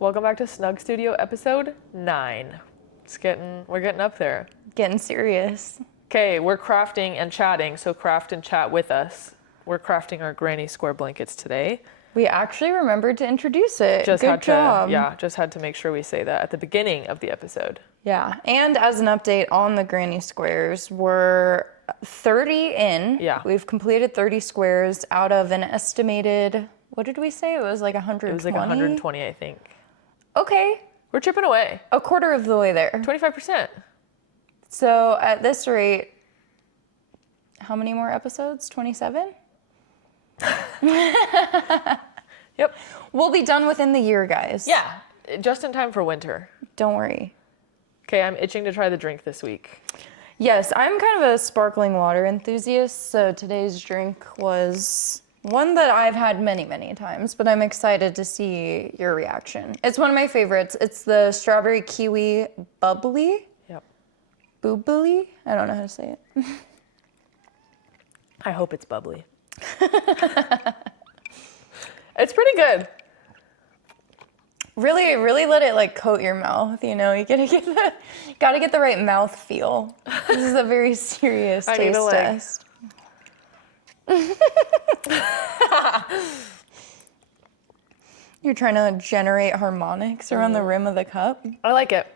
Welcome back to Snug Studio episode 9. We're getting up there. Getting serious. Okay, we're crafting and chatting, so craft and chat with us. We're crafting our granny square blankets today. We actually remembered to introduce it. Good job. Just had to make sure we say that at the beginning of the episode. Yeah, and as an update on the granny squares, we're 30 in. Yeah. We've completed 30 squares out of an estimated, what did we say? It was like 120? It was like 120, I think. Okay. We're chipping away. A quarter of the way there. 25%. So at this rate, how many more episodes? 27? Yep. We'll be done within the year, guys. Yeah, just in time for winter. Don't worry. Okay, I'm itching to try the drink this week. Yes, I'm kind of a sparkling water enthusiast, so today's drink was one that I've had many, many times, but I'm excited to see your reaction. It's one of my favorites. It's the strawberry kiwi bubbly. Yep. Boobly? I don't know how to say it. I hope it's bubbly. It's pretty good. Really, really let it like coat your mouth, you know? You gotta get the right mouth feel. This is a very serious taste test. You're trying to generate harmonics around the rim of the cup? I like it.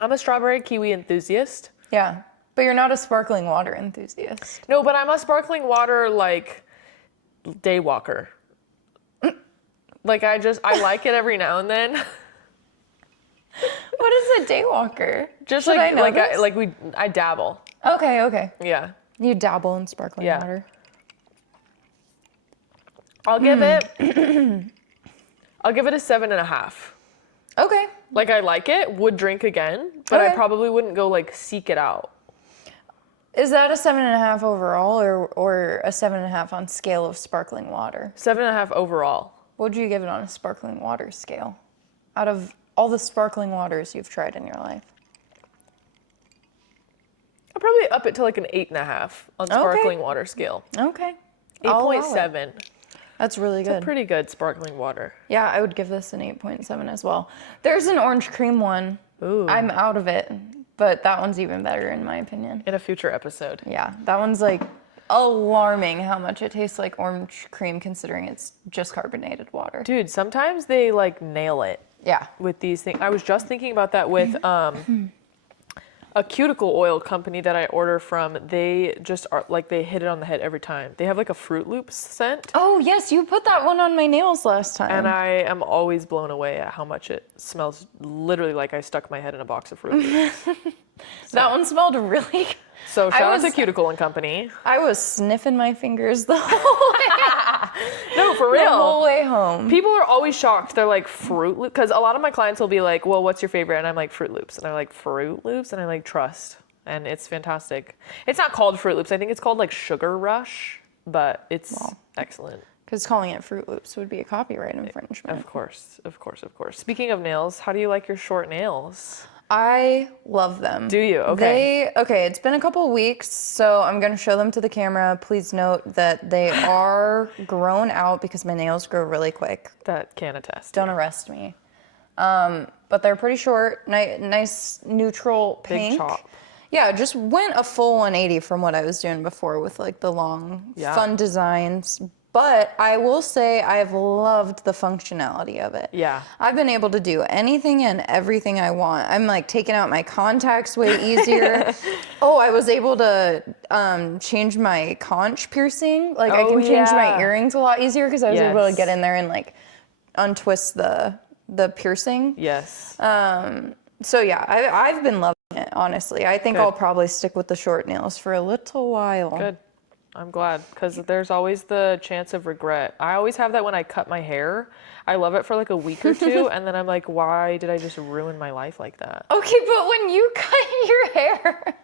I'm a strawberry kiwi enthusiast. Yeah, but you're not a sparkling water enthusiast. No, but I'm a sparkling water, like, day walker. Like, I like it every now and then. What is a day walker? Just Should I dabble. Okay. Yeah. You dabble in sparkling water. I'll give it a 7.5. Okay. Like, I like it, would drink again, but I Okay. probably wouldn't go, like, seek it out. Is that a 7.5 overall or a 7.5 on scale of sparkling water? 7.5 overall. What would you give it on a sparkling water scale? Out of all the sparkling waters you've tried in your life? I'll probably up it to, like, an 8.5 on sparkling water scale. Okay. I'll allow it. 8.7. That's really good. Pretty good sparkling water. Yeah, I would give this an 8.7 as well. There's an orange cream one. Ooh. I'm out of it, but that one's even better in my opinion. In a future episode. Yeah, that one's like alarming how much it tastes like orange cream considering it's just carbonated water. Dude, sometimes they like nail it Yeah. with these things. I was just thinking about that with a cuticle oil company that I order from. They just are like, they hit it on the head every time. They have like a Fruit Loops scent. Oh yes, you put that one on my nails last time. And I am always blown away at how much it smells literally like I stuck my head in a box of Fruit Loops. That one smelled really good. So shout out to Cuticle and Company. I was sniffing my fingers the whole way. No, for real. The whole way home. People are always shocked. They're like, Fruit Loops? Because a lot of my clients will be like, well, what's your favorite? And I'm like, Fruit Loops. And they're like, Fruit Loops? And I'm like, trust. And it's fantastic. It's not called Fruit Loops. I think it's called like Sugar Rush, but it's excellent. Because calling it Fruit Loops would be a copyright infringement. Of course. Speaking of nails, how do you like your short nails? I love them. Do you? Okay. It's been a couple weeks, so I'm going to show them to the camera. Please note that they are grown out because my nails grow really quick. That can attest. Don't arrest me. But they're pretty short, nice neutral pink. Big chop. Yeah, just went a full 180 from what I was doing before with like the long, fun designs. But I will say I've loved the functionality of it. Yeah. I've been able to do anything and everything I want. I'm like taking out my contacts way easier. I was able to change my conch piercing. Like I can change my earrings a lot easier because I was able to get in there and like untwist the piercing. Yes. So yeah, I've been loving it, honestly. I think I'll probably stick with the short nails for a little while. Good. I'm glad, because there's always the chance of regret. I always have that when I cut my hair. I love it for like a week or two, and then I'm like, why did I just ruin my life like that? Okay, but when you cut your hair,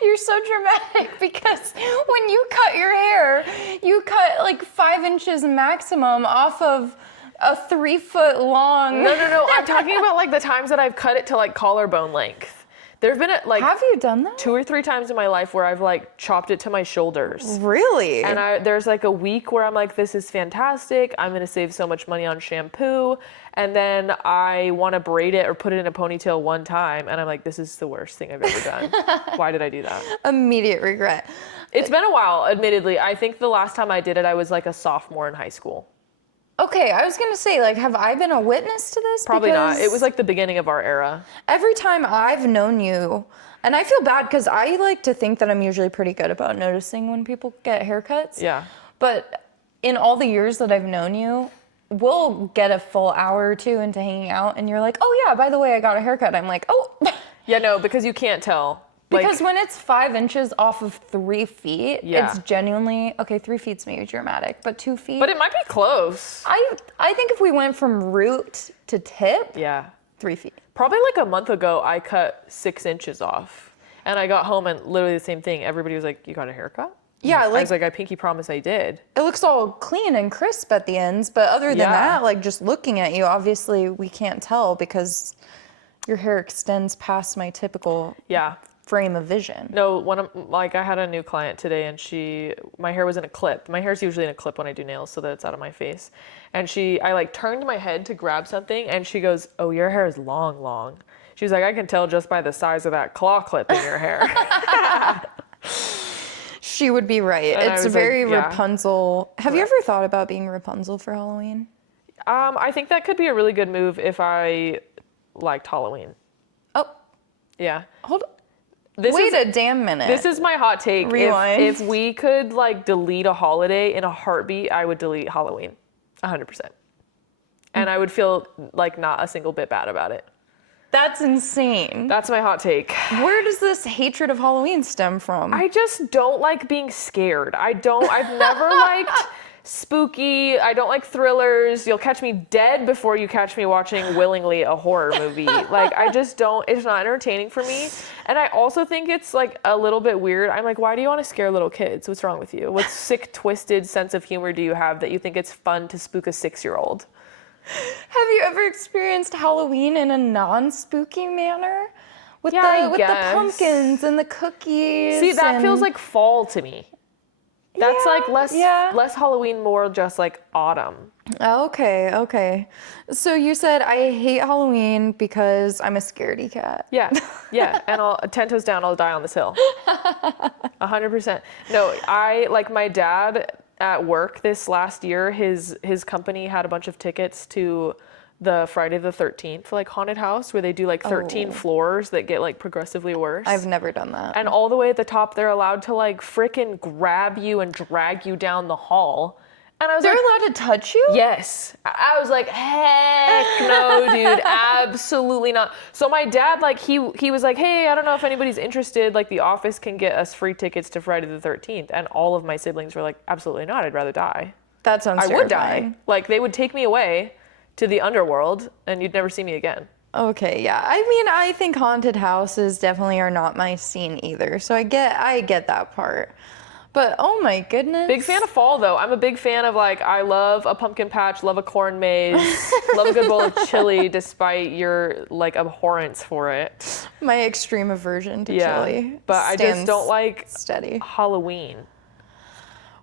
you're so dramatic because when you cut your hair, you cut like 5 inches maximum off of a 3 foot long. No. I'm talking about like the times that I've cut it to like collarbone length. There've been like Have you done that? 2 or 3 times in my life where I've like chopped it to my shoulders. Really? And there's like a week where I'm like, this is fantastic. I'm going to save so much money on shampoo. And then I want to braid it or put it in a ponytail one time. And I'm like, this is the worst thing I've ever done. Why did I do that? Immediate regret. It's been a while, admittedly. I think the last time I did it, I was like a sophomore in high school. Okay, I was gonna say, like, have I been a witness to this? Probably not. Because It was like the beginning of our era. every time I've known you, and I feel bad because I like to think that I'm usually pretty good about noticing when people get haircuts. Yeah. But in all the years that I've known you, we'll get a full hour or two into hanging out, and you're like, oh yeah, by the way, I got a haircut. I'm like, oh. Yeah, no, because you can't tell. Because when it's 5 inches off of 3 feet, Yeah. it's genuinely, okay, 3 feet's maybe dramatic, but 2 feet. But it might be close. I think if we went from root to tip, Yeah. 3 feet. Probably like a month ago, I cut 6 inches off. And I got home and literally the same thing. Everybody was like, you got a haircut? Yeah, I like was like, I pinky promise I did. it looks all clean and crisp at the ends, but other than Yeah. that, like just looking at you, obviously we can't tell because your hair extends past my typical Yeah. frame of vision. No, I had a new client today and my hair was in a clip. My hair's usually in a clip when I do nails so that it's out of my face. And I like turned my head to grab something and she goes, oh, your hair is long, long. She was like, I can tell just by the size of that claw clip in your hair. She would be right. And I It's was very like, yeah. Rapunzel. Have you ever thought about being Rapunzel for Halloween? I think that could be a really good move if I liked Halloween. Oh, Yeah. hold on. This Wait is, a damn minute. This is my hot take. Rewind. If we could like delete a holiday in a heartbeat, I would delete Halloween. 100%. And I would feel like not a single bit bad about it. That's insane. That's my hot take. Where does this hatred of Halloween stem from? I just don't like being scared. I've never liked spooky. I don't like thrillers. You'll catch me dead before you catch me watching willingly a horror movie. Like, I just don't, it's not entertaining for me. And I also think it's like a little bit weird. I'm like, why do you want to scare little kids? What's wrong with you? What sick, twisted sense of humor do you have that you think it's fun to spook a 6-year-old? Have you ever experienced Halloween in a non-spooky manner? With Yeah, the pumpkins and the cookies. See, that feels and- like fall to me. That's like yeah. less Halloween, more just like autumn. Okay. So you said I hate Halloween because I'm a scaredy cat. Yeah. And 10 toes down, I'll die on this hill. 100%. No, like my dad at work this last year, his company had a bunch of tickets to the Friday the 13th like haunted house where they do like 13 floors that get like progressively worse. I've never done that. And all the way at the top, they're allowed to like frickin' grab you and drag you down the hall. And I was They're like, allowed to touch you? yes. I was like, heck no, dude, absolutely not. So my dad, like, he was like, hey, I don't know if anybody's interested. Like, the office can get us free tickets to Friday the 13th. And all of my siblings were like, absolutely not. I'd rather die. That sounds I would terrifying. die. Like, they would take me away to the underworld, and you'd never see me again. Okay, yeah. I mean, I think haunted houses definitely are not my scene either. So I get that part. But oh my goodness. Big fan of fall, though. I'm a big fan of, like, I love a pumpkin patch, love a corn maze, love a good bowl of chili, despite your, like, abhorrence for it. My extreme aversion to chili. But I just don't like steady. Halloween.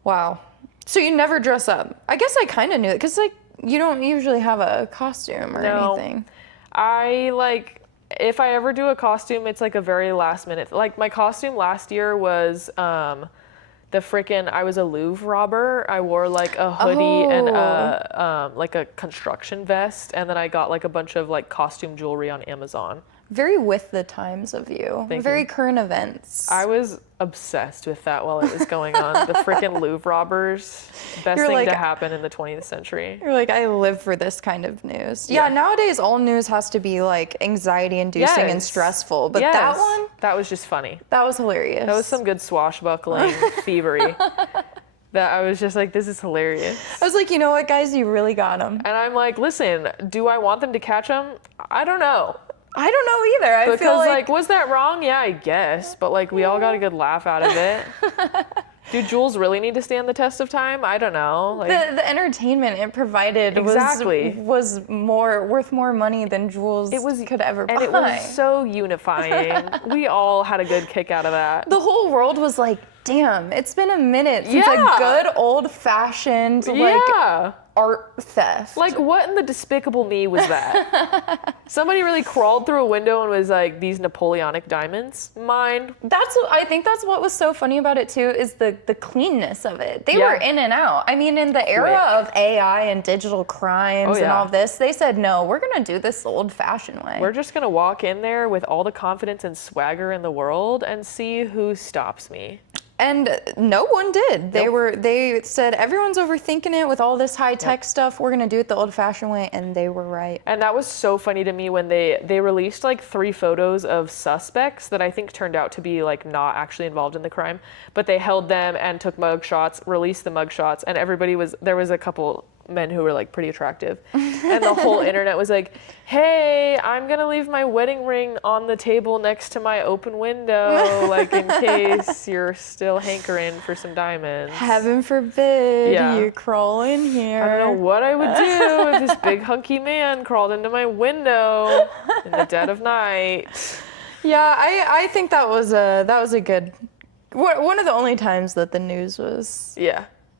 Wow. So you never dress up. I guess I kind of knew it because, like, you don't usually have a costume or anything. I, like, if I ever do a costume, it's, like, a very last minute. Like, my costume last year was, I was a Louvre robber. I wore like a hoodie and like a construction vest, and then I got like a bunch of like costume jewelry on Amazon. Very with the times of you. Thank Very you. current events. I was obsessed with that while it was going on. The freaking Louvre robbers, best You're thing like- to happen in the 20th century. You're like, I live for this kind of news. Yeah, nowadays all news has to be like anxiety inducing and Yes. stressful. But Yes. that one, that was just funny. that was hilarious. That was some good swashbuckling thievery. That I was just like, this is hilarious. I was like, you know what, guys, you really got them. And I'm like, listen, do I want them to catch them? I don't know. I don't know either. I Because, feel like, was that wrong? Yeah, I guess. But, like, we all got a good laugh out of it. Do jewels really need to stand the test of time? I don't know. Like, The entertainment it provided was more worth more money than jewels could ever buy. And it was so unifying. We all had a good kick out of that. The whole world was like, damn, it's been a minute since a good old-fashioned art theft. Like, what in the despicable me was that? Somebody really crawled through a window and was like, these Napoleonic diamonds, mine. I think that's what was so funny about it too, is the cleanness of it. They were in and out. I mean, in the era of AI and digital crimes and all this, they said, no, we're gonna do this the old-fashioned way. We're just gonna walk in there with all the confidence and swagger in the world and see who stops me. And no one did. They said everyone's overthinking it with all this high tech stuff. We're gonna do it the old-fashioned way, and they were right. And that was so funny to me when they released like 3 photos of suspects that I think turned out to be like not actually involved in the crime, but they held them and took mugshots, released the mugshots, and there was a couple men who were like pretty attractive, and the whole internet was like, hey, I'm gonna leave my wedding ring on the table next to my open window, like in case you're still hankering for some diamonds. Heaven forbid you crawl in here. I don't know what I would do if this big hunky man crawled into my window in the dead of night. Yeah, I think that was a good one of the only times that the news was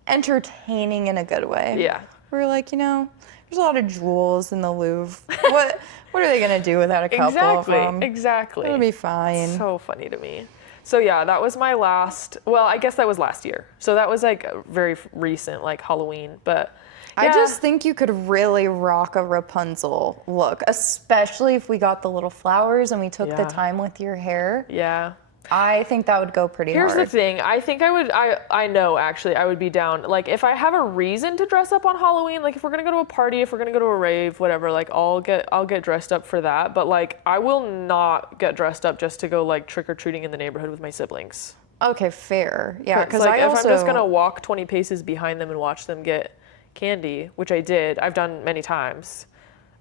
entertaining in a good way. Yeah. We were like, there's a lot of jewels in the Louvre. What are they gonna do without a couple of them? Exactly. It'll be fine. So funny to me. So yeah, that was my last. Well, I guess that was last year. So that was like very recent, like Halloween. But I just think you could really rock a Rapunzel look, especially if we got the little flowers and we took the time with your hair. Yeah. I think that would go pretty hard. Here's the thing. I think I know actually I would be down. Like if I have a reason to dress up on Halloween, like if we're going to go to a party, if we're going to go to a rave, whatever, like I'll get dressed up for that. But like I will not get dressed up just to go like trick or treating in the neighborhood with my siblings. Okay, fair. Yeah, because like, if I'm just going to walk 20 paces behind them and watch them get candy, which I did, I've done many times.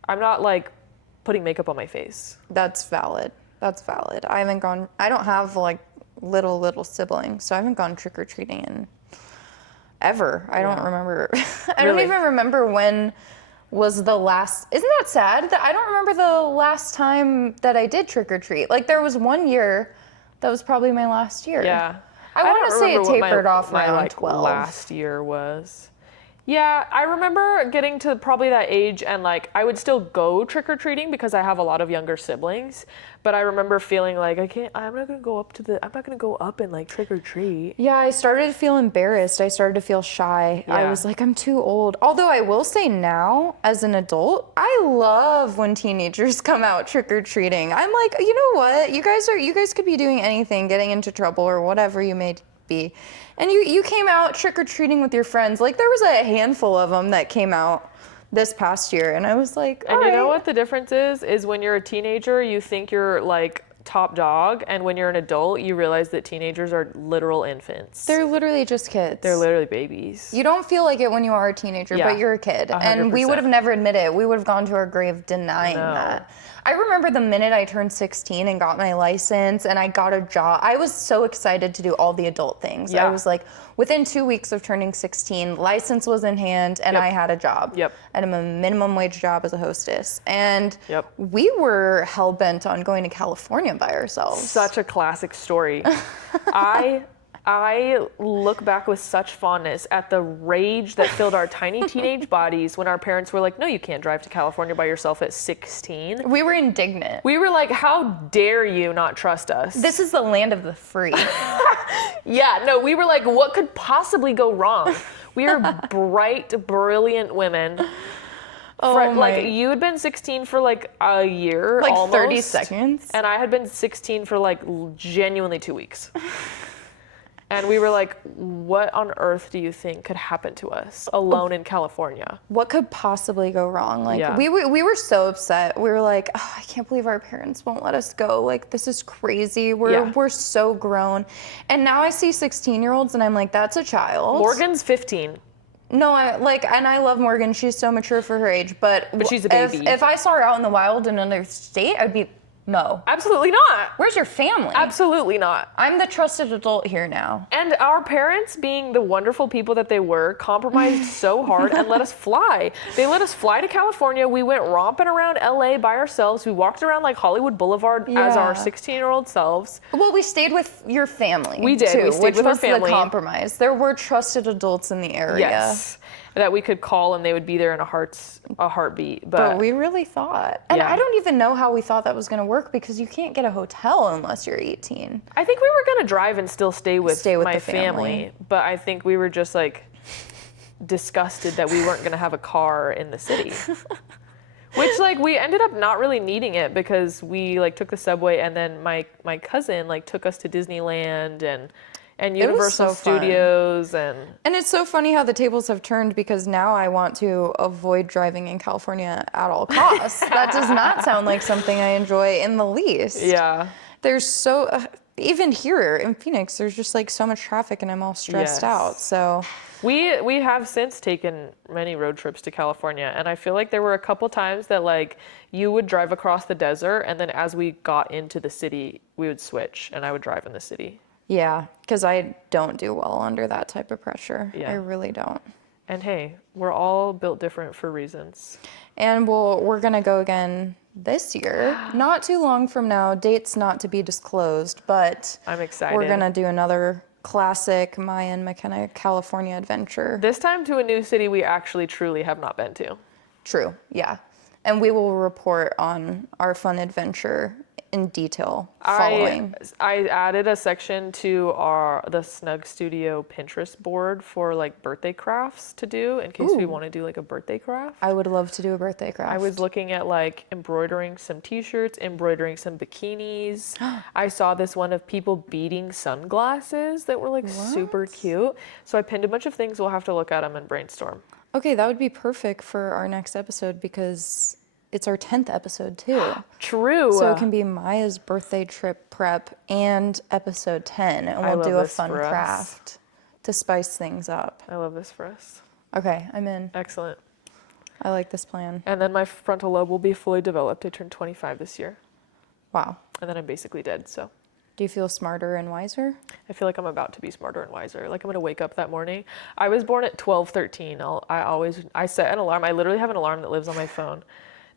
I'm not like putting makeup on my face. That's valid. I don't have like little siblings, so I haven't gone trick-or-treating in ever. I don't remember. I don't even remember when was the last. Isn't that sad that I don't remember the last time that I did trick-or-treat? Like there was one year that was probably my last year. Yeah. I want to say it tapered off my around like 12. Last year was. Yeah, I remember getting to probably that age and like I would still go trick-or-treating because I have a lot of younger siblings, but I remember feeling like I'm not gonna go up and like trick-or-treat. Yeah, I started to feel embarrassed. I started to feel shy. Yeah. I was like, I'm too old. Although I will say now, as an adult, I love when teenagers come out trick-or-treating. I'm like, you know what? You guys could be doing anything, getting into trouble or whatever you may be. And you came out trick-or-treating with your friends. Like there was a handful of them that came out this past year, and I was like, and you know what the difference is when you're a teenager, you think you're like top dog, and when you're an adult, you realize that teenagers are literal infants. They're literally just kids. They're literally babies. You don't feel like it when you are a teenager, but you're a kid. 100%. And we would have never admitted it. We would have gone to our grave denying that. I remember the minute I turned 16 and got my license and I got a job, I was so excited to do all the adult things. Yeah. I was like, within 2 weeks of turning 16, license was in hand and I had a job. Yep. And a minimum wage job as a hostess. And we were hell-bent on going to California by ourselves. Such a classic story. I look back with such fondness at the rage that filled our tiny teenage bodies when our parents were like, no, you can't drive to California by yourself at 16. We were indignant. We were like, how dare you not trust us? This is the land of the free. Yeah, no, we were like, what could possibly go wrong? We are bright, brilliant women. Like you had been 16 for like a year, like almost, 30 seconds. And I had been 16 for like genuinely 2 weeks. And we were like, what on earth do you think could happen to us alone in California? What could possibly go wrong? Like we were so upset. We were like, oh, I can't believe our parents won't let us go. Like this is crazy. We're so grown. And now I see 16-year-olds and I'm like, that's a child. Morgan's 15. No, and I love Morgan. She's so mature for her age. But she's a baby. If I saw her out in the wild in another state, I'd be No. Absolutely not. Where's your family? Absolutely not. I'm the trusted adult here now. And our parents, being the wonderful people that they were, compromised so hard and let us fly. They let us fly to California. We went romping around LA by ourselves. We walked around like Hollywood Boulevard as our 16-year-old selves. Well, we stayed with your family. We did. Too, We stayed which with our was family. the compromise. There were trusted adults in the area. Yes. That we could call and they would be there in a heartbeat. But we really thought. And Yeah. I don't even know how we thought that was going to work because you can't get a hotel unless you're 18. I think we were going to drive and still stay with my the family. But I think we were just like disgusted that we weren't going to have a car in the city. Which like we ended up not really needing it because we like took the subway and then my cousin like took us to Disneyland and Universal Studios and it's so funny how the tables have turned because now I want to avoid driving in California at all costs. That does not sound like something I enjoy in the least. yeah. There's so even here in Phoenix there's just like so much traffic and I'm all stressed out. So We have since taken many road trips to California, and I feel like there were a couple times that like you would drive across the desert, and then as we got into the city, we would switch, and I would drive in the city. yeah, because I don't do well under that type of pressure. Yeah. I really don't. And hey, we're all built different for reasons. And we're gonna go again this year, not too long from now. Dates not to be disclosed, but I'm excited. we're gonna do another classic Maya and McKenna California adventure. This time to a new city we actually truly have not been to. True, yeah. And we will report on our fun adventure in detail following. I added a section to the Snug Studio Pinterest board for like birthday crafts to do in case we want to do like a birthday craft. I would love to do a birthday craft. I was looking at like embroidering some t-shirts, embroidering some bikinis. I saw this one of people beading sunglasses that were like super cute. So I pinned a bunch of things. We'll have to look at them and brainstorm. Okay, that would be perfect for our next episode because it's our 10th episode too. True. So it can be Maya's birthday trip prep and episode 10, and I we'll love do a this fun for us. craft to spice things up. I love this for us. Okay, I'm in. Excellent. I like this plan. And then my frontal lobe will be fully developed. I turned 25 this year. Wow. And then I'm basically dead, so. Do you feel smarter and wiser? I feel like I'm about to be smarter and wiser. Like I'm gonna wake up that morning. I was born at 12:13. I set an alarm. I literally have an alarm that lives on my phone.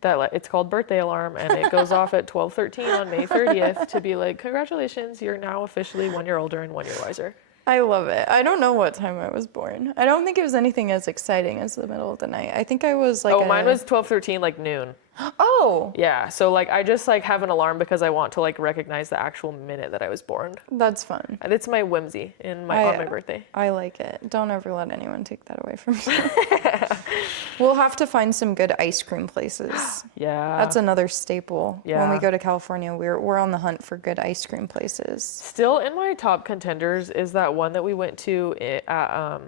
It's called birthday alarm, and it goes off at 12:13 on May 30th to be like, congratulations, you're now officially 1 year older and 1 year wiser. I love it. I don't know what time I was born. I don't think it was anything as exciting as the middle of the night. I think I was like Mine was 12:13, like noon. Oh, Yeah, so like I just like have an alarm because I want to like recognize the actual minute that I was born. that's fun. And it's my whimsy on my birthday. I like it. Don't ever let anyone take that away from you. We'll have to find some good ice cream places. Yeah. That's another staple. When Yeah. we go to California, we're on the hunt for good ice cream places. Still in my top contenders is that one that we went to at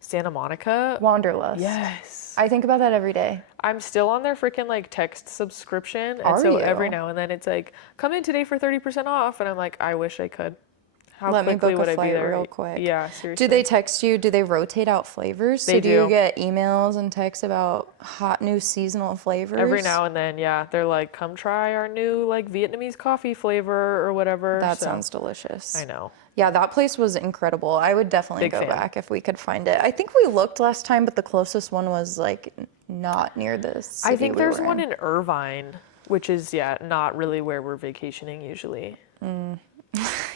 Santa Monica. Wanderlust. Yes. I think about that every day. I'm still on their freaking like text subscription. And Are so you? every now and then it's like, come in today for 30% off. And I'm like, I wish I could. How Let me quickly book would a I flight be there? real quick. Yeah, seriously. Do they text you? Do they rotate out flavors? They do you do. get emails and texts about hot new seasonal flavors? Every now and then, yeah. They're like, come try our new like Vietnamese coffee flavor or whatever. That So, sounds delicious. I know. Yeah, that place was incredible. I would definitely Big go fan. back if we could find it. I think we looked last time, but the closest one was like not near this. I think there's one in Irvine, which is, not really where we're vacationing usually.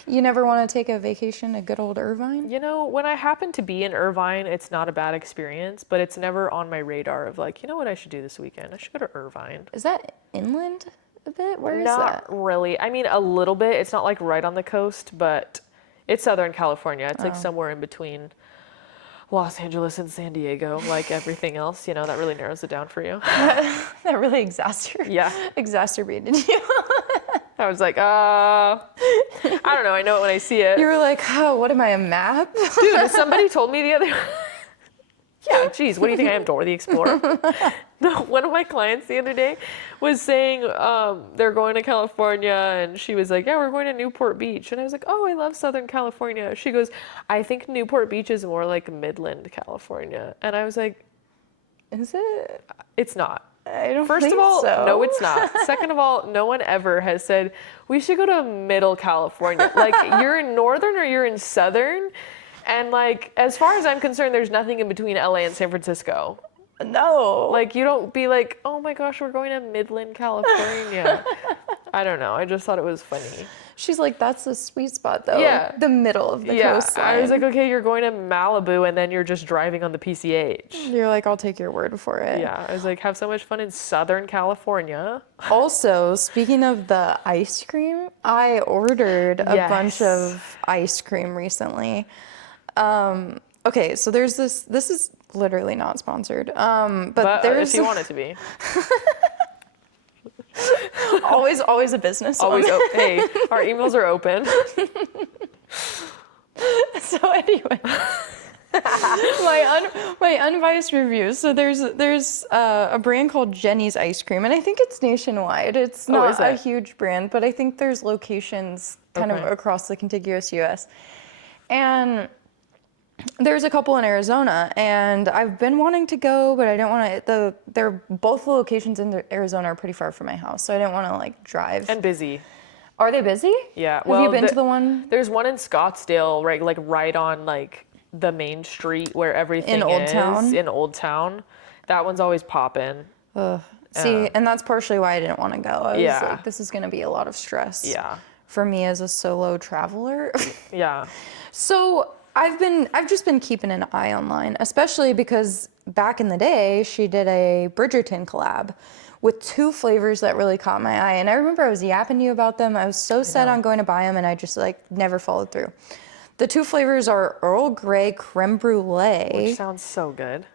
You never want to take a vacation to good old Irvine? You know, when I happen to be in Irvine, it's not a bad experience, but it's never on my radar of like, you know what I should do this weekend? I should go to Irvine. Is that inland a bit? Where is Not that? really. I mean, a little bit. It's not like right on the coast, but it's Southern California. It's like somewhere in between Los Angeles and San Diego, like everything else. You know, that really narrows it down for you. That really exacerbated you. I was like, I don't know. I know it when I see it. You were like, oh, what am I, a map? Dude, somebody told me the other. Yeah, geez, what do you think I am, Dora the Explorer? No, one of my clients the other day was saying they're going to California, and she was like, yeah, we're going to Newport Beach. And I was like, oh, I love Southern California. She goes, I think Newport Beach is more like Midland, California. And I was like, Is it? it's not. I don't First think of all, so. no, it's not. Second of all, no one ever has said we should go to middle California. Like, you're in northern or you're in southern, and like, as far as I'm concerned, there's nothing in between LA and San Francisco. No. Like, you don't be like, oh my gosh, we're going to Midland, California. I don't know. I just thought it was funny. She's like, that's the sweet spot, though. Yeah. The middle of the coastline. I was like, okay, you're going to Malibu and then you're just driving on the PCH. You're like, I'll take your word for it. Yeah, I was like, have so much fun in Southern California. Also, speaking of the ice cream, I ordered a bunch of ice cream recently. Okay, so there's this is literally not sponsored. But there's if you want it to be. always a business. Always hey, our emails are open. So anyway, my unbiased review. So there's a brand called Jenny's Ice Cream, and I think it's nationwide. It's not a huge brand, but I think there's locations kind of across the contiguous U.S. And there's a couple in Arizona, and I've been wanting to go, but I didn't want to. Both the locations in Arizona are pretty far from my house, so I didn't want to like drive. And busy. Are they busy? Yeah. Have you been to the one? There's one in Scottsdale, right on like the main street where everything in Old Town. In Old Town. That one's always popping. See, and that's partially why I didn't want to go. I was like, this is going to be a lot of stress. Yeah. For me as a solo traveler. Yeah. So I've just been keeping an eye online, especially because back in the day, she did a Bridgerton collab with 2 flavors that really caught my eye. And I remember I was yapping to you about them. I was so set on going to buy them, and I just like never followed through. The 2 flavors are Earl Grey Creme Brulee. Which sounds so good.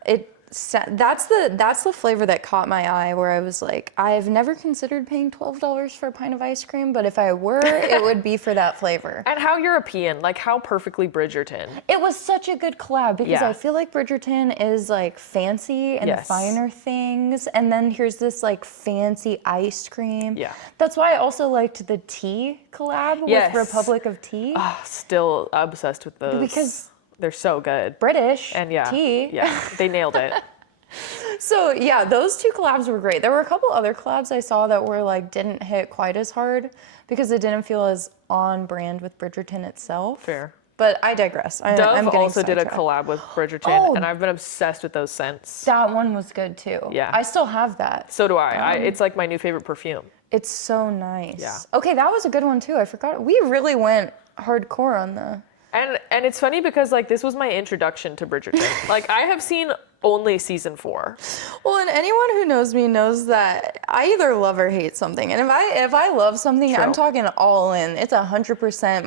That's the flavor that caught my eye, where I was like, I've never considered paying $12 for a pint of ice cream, but if I were, it would be for that flavor. And how European, like how perfectly Bridgerton. It was such a good collab because I feel like Bridgerton is like fancy and finer things, and then here's this like fancy ice cream. Yeah. That's why I also liked the tea collab with Republic of Tea. Oh, still obsessed with those. Because they're so good. British and tea. Yeah, they nailed it. So yeah, those 2 collabs were great. There were a couple other collabs I saw that were like didn't hit quite as hard because it didn't feel as on brand with Bridgerton itself. Fair. But I digress. Dove also did a collab with Bridgerton, and I've been obsessed with those scents. That one was good too. Yeah. I still have that. So do I. It's like my new favorite perfume. It's so nice. Yeah. Okay, that was a good one too. I forgot. We really went hardcore on the... And it's funny because like this was my introduction to Bridgerton. Like I have seen only season 4. Well, and anyone who knows me knows that I either love or hate something. And if I love something, I'm talking all in. It's 100%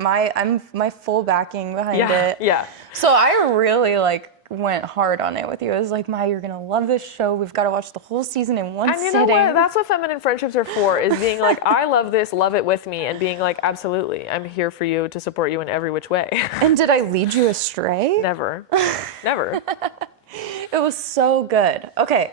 my full backing behind it. Yeah. So I really like went hard on it with you. I was like, Maya, you're gonna love this show. We've got to watch the whole season in one sitting. And you know what? That's what feminine friendships are for, is being like, I love this, love it with me, and being like, absolutely, I'm here for you to support you in every which way. And did I lead you astray? Never. Never. It was so good. Okay,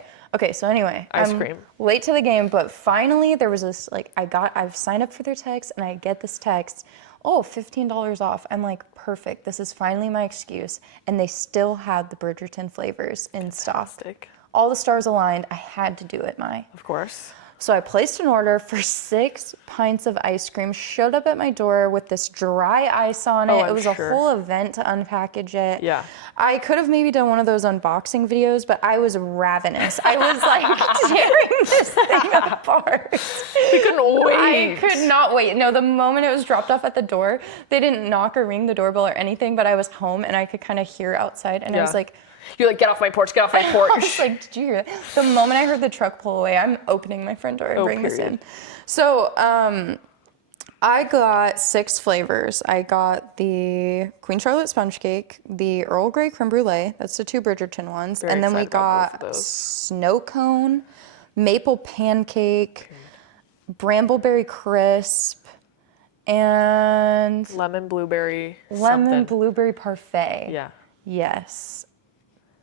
so anyway. Ice cream. Late to the game, but finally there was this, like, I've signed up for their text, and I get this text, $15 off. I'm like, perfect. This is finally my excuse. And they still had the Bridgerton flavors in stock. Fantastic. All the stars aligned. I had to do it, Mai. Of course. So I placed an order for 6 pints of ice cream, showed up at my door with this dry ice on it. It was a whole event to unpackage it. Yeah. I could have maybe done one of those unboxing videos, but I was ravenous. I was like tearing this thing apart. You couldn't wait. I could not wait. No, the moment it was dropped off at the door, they didn't knock or ring the doorbell or anything, but I was home and I could kind of hear outside, and I was like, you're like, get off my porch, get off my porch. I was like, did you hear that? The moment I heard the truck pull away, I'm opening my front door and bringing this in. So I got 6 flavors. I got the Queen Charlotte sponge cake, the Earl Grey creme brulee, that's the 2 Bridgerton ones, and then we got snow cone, maple pancake, brambleberry crisp, and lemon blueberry parfait. Yeah. Yes.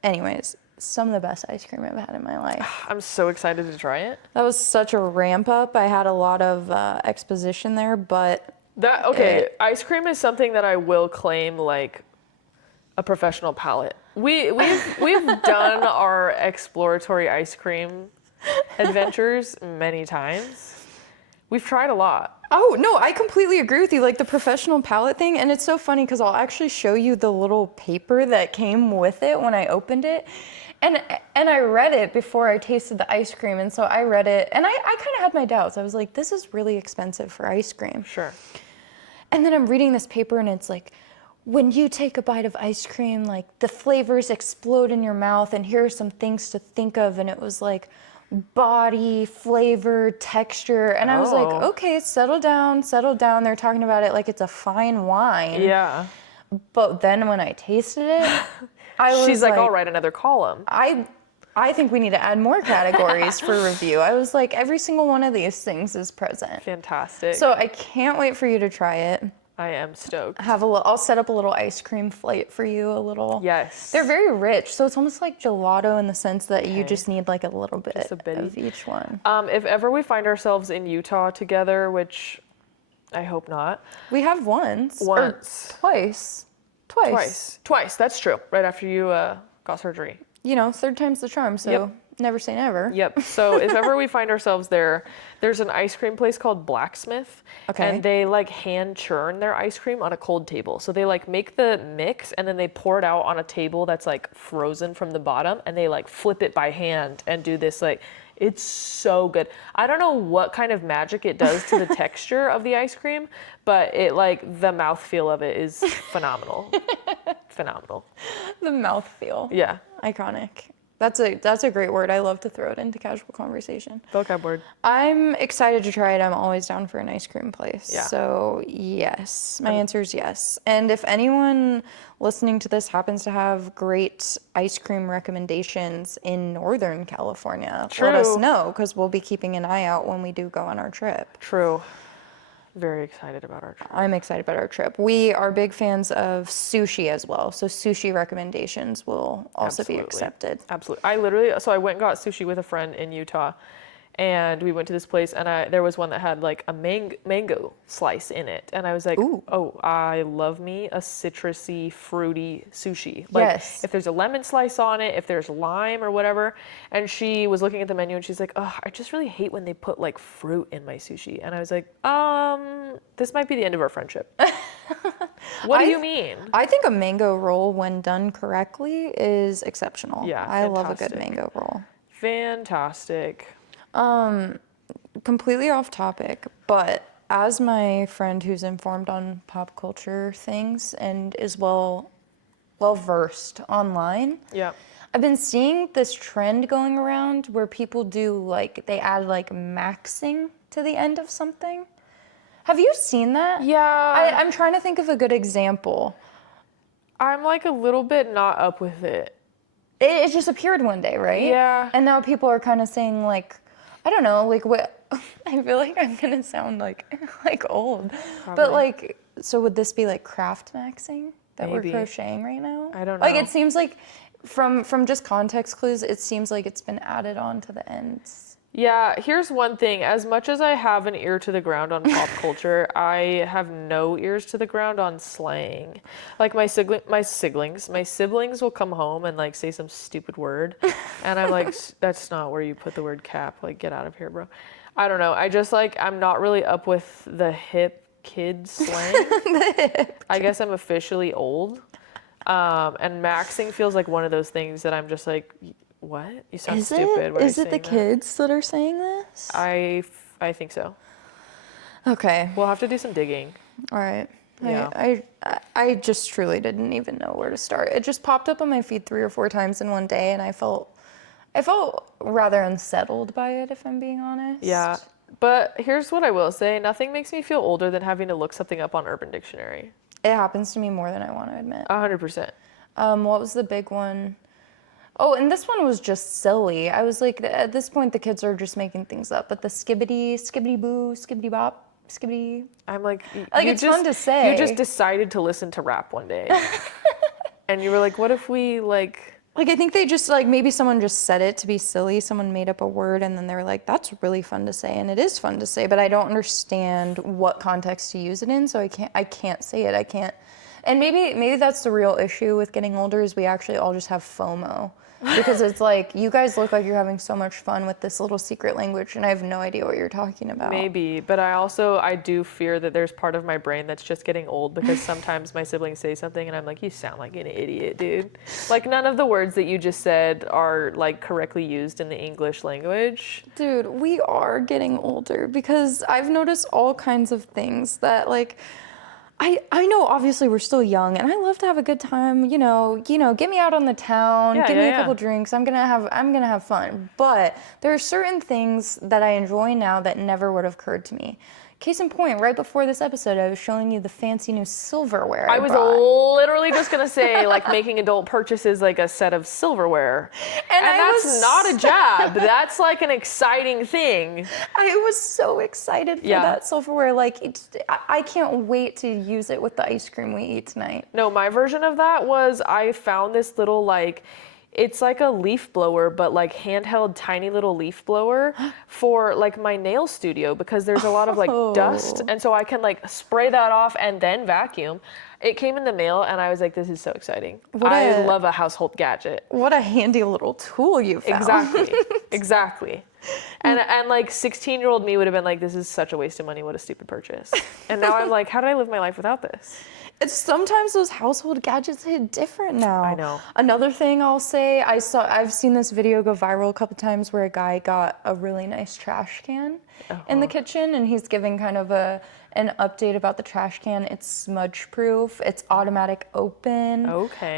Anyways, some of the best ice cream I've had in my life. I'm so excited to try it. That was such a ramp up. I had a lot of exposition there, but ice cream is something that I will claim like a professional palate. We've done our exploratory ice cream Adventures many times. We've tried a lot. Oh, no, I completely agree with you. Like the professional palette thing. And it's so funny because I'll actually show you the little paper that came with it when I opened it. And I read it before I tasted the ice cream. And so I read it and I kind of had my doubts. I was like, this is really expensive for ice cream. Sure. And then I'm reading this paper and it's like, when you take a bite of ice cream, like the flavors explode in your mouth and here are some things to think of. And it was like body, flavor, texture. And I was like, Oh. okay, settle down, settle down. They're talking about it like it's a fine wine. Yeah. But then when I tasted it, I was She's like, I'll write another column. I think we need to add more categories for review. I was like, every single one of these things is present. Fantastic. So I can't wait for you to try it. I am stoked. I'll set up a little ice cream flight for you, a little. Yes. They're very rich, so it's almost like gelato in the sense that you Okay. just need like a little bit Just a bitty. of each one. If ever we find ourselves in Utah together, which I hope not. We have once. Once. Or twice. Twice. That's true. Right after you got surgery. You know, third time's the charm, so Yep. never say never. Yep. So if ever we find ourselves there, there's an ice cream place called Blacksmith. Okay. And they like hand churn their ice cream on a cold table. So they like make the mix and then they pour it out on a table that's like frozen from the bottom and they like flip it by hand and do this like, it's so good. I don't know what kind of magic it does to the texture of the ice cream, but it like the mouthfeel of it is phenomenal. Phenomenal. The mouthfeel. Yeah. Iconic. That's a great word. I love to throw it into casual conversation. Vocab word. I'm excited to try it. I'm always down for an ice cream place. Yeah. So yes, my answer is yes. And if anyone listening to this happens to have great ice cream recommendations in Northern California, let us True. know because we'll be keeping an eye out when we do go on our trip. True. Very excited about our trip. I'm excited about our trip. We are big fans of sushi as well. So sushi recommendations will also be Absolutely. accepted. Absolutely. I went and got sushi with a friend in Utah and we went to this place and there was one that had like a mango slice in it. And I was like, Ooh. oh, I love me a citrusy, fruity sushi. Like Yes. if there's a lemon slice on it, if there's lime or whatever. And she was looking at the menu and she's like, oh, I just really hate when they put like fruit in my sushi. And I was like, this might be the end of our friendship. What do you mean? I think a mango roll, when done correctly, is exceptional. Yeah, I love a good fantastic. mango roll. Fantastic. Completely off topic, but as my friend who's informed on pop culture things and is well versed online, Yeah. I've been seeing this trend going around where people do like they add like maxing to the end of something. Have you seen that? Yeah. I'm trying to think of a good example. I'm like a little bit not up with it. It just appeared one day, right? Yeah. And now people are kind of saying like, I don't know, like what? I feel like I'm gonna sound like old, Probably. but like, so would this be like craft maxing that Maybe. we're crocheting right now? I don't Like know. it seems like, from just context clues, it seems like it's been added on to the ends. Yeah, here's one thing. As much as I have an ear to the ground on pop culture, I have no ears to the ground on slang. Like my siblings will come home and like say some stupid word, and I'm like, that's not where you put the word cap. Like, get out of here, bro. I don't know. I just like I'm not really up with the hip kid slang. I guess I'm officially old, and maxing feels like one of those things that I'm just like. What? You sound stupid. Is it the kids that are saying this? I think so. Okay. We'll have to do some digging. All right. Yeah. I just truly didn't even know where to start. It just popped up on my feed 3 or 4 times in one day, and I felt rather unsettled by it, if I'm being honest. Yeah. But here's what I will say. Nothing makes me feel older than having to look something up on Urban Dictionary. It happens to me more than I want to admit. 100%. What was the big one? Oh, and this one was just silly. I was like, at this point, the kids are just making things up. But the skibbity boo, skibbity bop, skibbity. I'm like, It's fun to say. You just decided to listen to rap one day. And you were like, what if we like... Like, I think they just, like, maybe someone just said it to be silly. Someone made up a word, and then they were like, that's really fun to say. And it is fun to say, but I don't understand what context to use it in, so I can't say it. And maybe that's the real issue with getting older is we actually all just have FOMO. because it's like, you guys look like you're having so much fun with this little secret language, and I have no idea what you're talking about. Maybe, but I do fear that there's part of my brain that's just getting old, because sometimes my siblings say something and I'm like, you sound like an idiot, dude. Like, none of the words that you just said are like correctly used in the English language. Dude, we are getting older, because I've noticed all kinds of things that, like, I know obviously we're still young, and I love to have a good time, get me out on the town, give me a couple drinks, I'm gonna have fun. But there are certain things that I enjoy now that never would have occurred to me. Case in point, right before this episode, I was showing you the fancy new silverware I was brought. literally just gonna say, like, making adult purchases like a set of silverware. And that's not a jab. That's like an exciting thing. I was so excited for that silverware. Like, I can't wait to use it with the ice cream we eat tonight. No, my version of that was, I found this little, like, it's like a leaf blower, but like handheld tiny little leaf blower for like my nail studio, because there's a lot of like dust. And so I can like spray that off and then vacuum. It came in the mail and I was like, this is so exciting. I love a household gadget. What a handy little tool you found. Exactly. And like 16-year-old me would have been like, this is such a waste of money. What a stupid purchase. And now I'm like, how did I live my life without this? Sometimes those household gadgets hit different now. I know. Another thing I'll say, I've seen this video go viral a couple times where a guy got a really nice trash can in the kitchen, and he's giving kind of an update about the trash can. It's smudge proof, it's automatic open. Okay.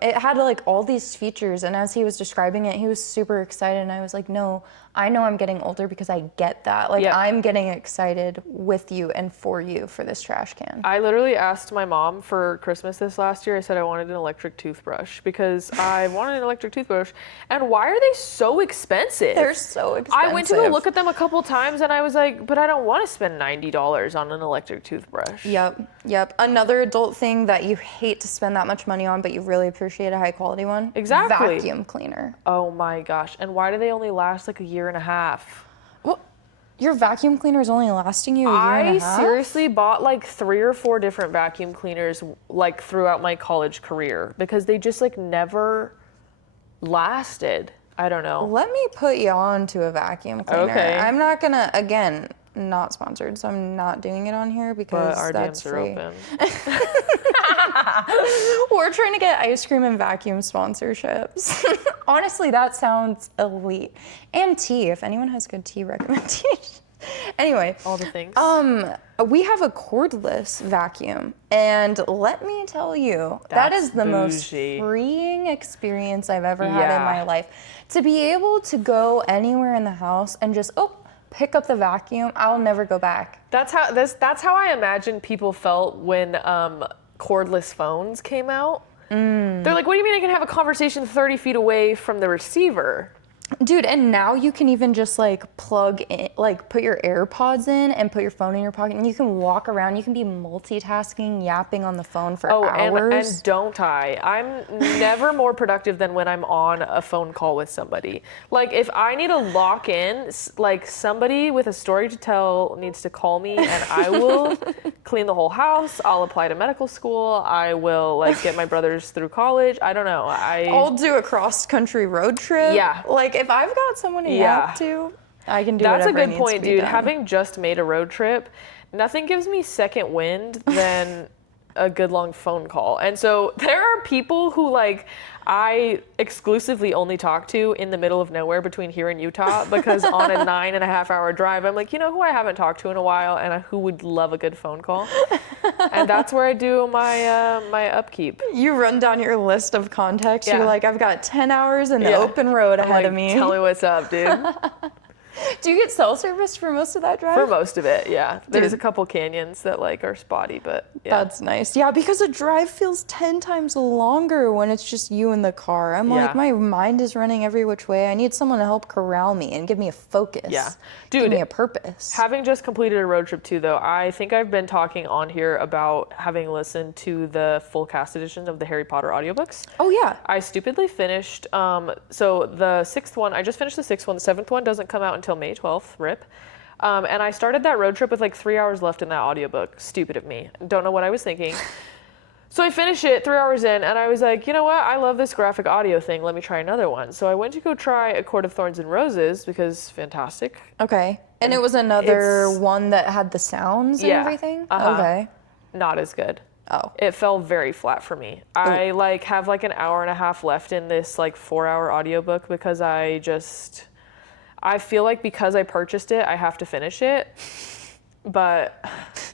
It had like all these features, and as he was describing it, he was super excited, and I was like, no, I know I'm getting older because I get that. Like, I'm getting excited with you and for you for this trash can. I literally asked my mom for Christmas this last year, I said I wanted an electric toothbrush, because I wanted an electric toothbrush. And why are they so expensive? They're so expensive. I went to go look at them a couple times and I was like, but I don't want to spend $90 on an electric toothbrush. Yep. Another adult thing that you hate to spend that much money on, but you really appreciate a high quality one. Exactly. Vacuum cleaner. Oh my gosh. And why do they only last like a year and a half? Well, your vacuum cleaner is only lasting you a year and a half? I seriously bought like 3 or 4 different vacuum cleaners like throughout my college career, because they just like never lasted. I don't know. Let me put you on to a vacuum cleaner. Okay. I'm not gonna, again, not sponsored, so I'm not doing it on here because but our that's DMs free. are open. We're trying to get ice cream and vacuum sponsorships. Honestly, that sounds elite. And tea, if anyone has good tea recommendations. Anyway, all the things. We have a cordless vacuum, and let me tell you, that is the most freeing experience I've ever had in my life. To be able to go anywhere in the house and just pick up the vacuum, I'll never go back. That's how I imagine people felt when cordless phones came out. They're like, what do you mean I can have a conversation 30 feet away from the receiver? Dude, and now you can even just like plug in, like put your AirPods in and put your phone in your pocket, and you can walk around. You can be multitasking, yapping on the phone for hours. And don't I? I'm never more productive than when I'm on a phone call with somebody. Like, if I need to lock in, like somebody with a story to tell needs to call me, and I will clean the whole house. I'll apply to medical school. I will like get my brothers through college. I don't know. I'll do a cross-country road trip. Yeah. Like, if I've got someone to yap to, I can do That's whatever a good needs point, to be dude. done. Having just made a road trip, nothing gives me second wind than a good long phone call. And so there are people who like I exclusively only talk to in the middle of nowhere between here and Utah, because on a 9.5-hour drive, I'm like, you know who I haven't talked to in a while and who would love a good phone call? And that's where I do my my upkeep. You run down your list of contacts. Yeah. You're like, I've got 10 hours in the open road ahead of me. Tell me what's up, dude. Do you get cell service for most of that drive? For most of it, yeah. There's a couple canyons that like are spotty, but yeah. That's nice. Yeah, because a drive feels 10 times longer when it's just you in the car. I'm like, my mind is running every which way. I need someone to help corral me and give me a focus. Yeah. Dude, give me a purpose. Having just completed a road trip too, though, I think I've been talking on here about having listened to the full cast edition of the Harry Potter audiobooks. Oh, yeah. I stupidly finished, so the 6th one, I just finished the 6th one. The 7th one doesn't come out until May 12th, rip. And I started that road trip with like 3 hours left in that audiobook. Stupid of me. Don't know what I was thinking. So I finished it 3 hours in, and I was like, you know what? I love this graphic audio thing. Let me try another one. So I went to go try A Court of Thorns and Roses because fantastic. Okay. And it was another It's- one that had the sounds and Yeah. everything? Uh-huh. Okay. Not as good. Oh. It fell very flat for me. I like have like an hour and a half left in this like 4-hour audiobook because I feel like because I purchased it, I have to finish it. But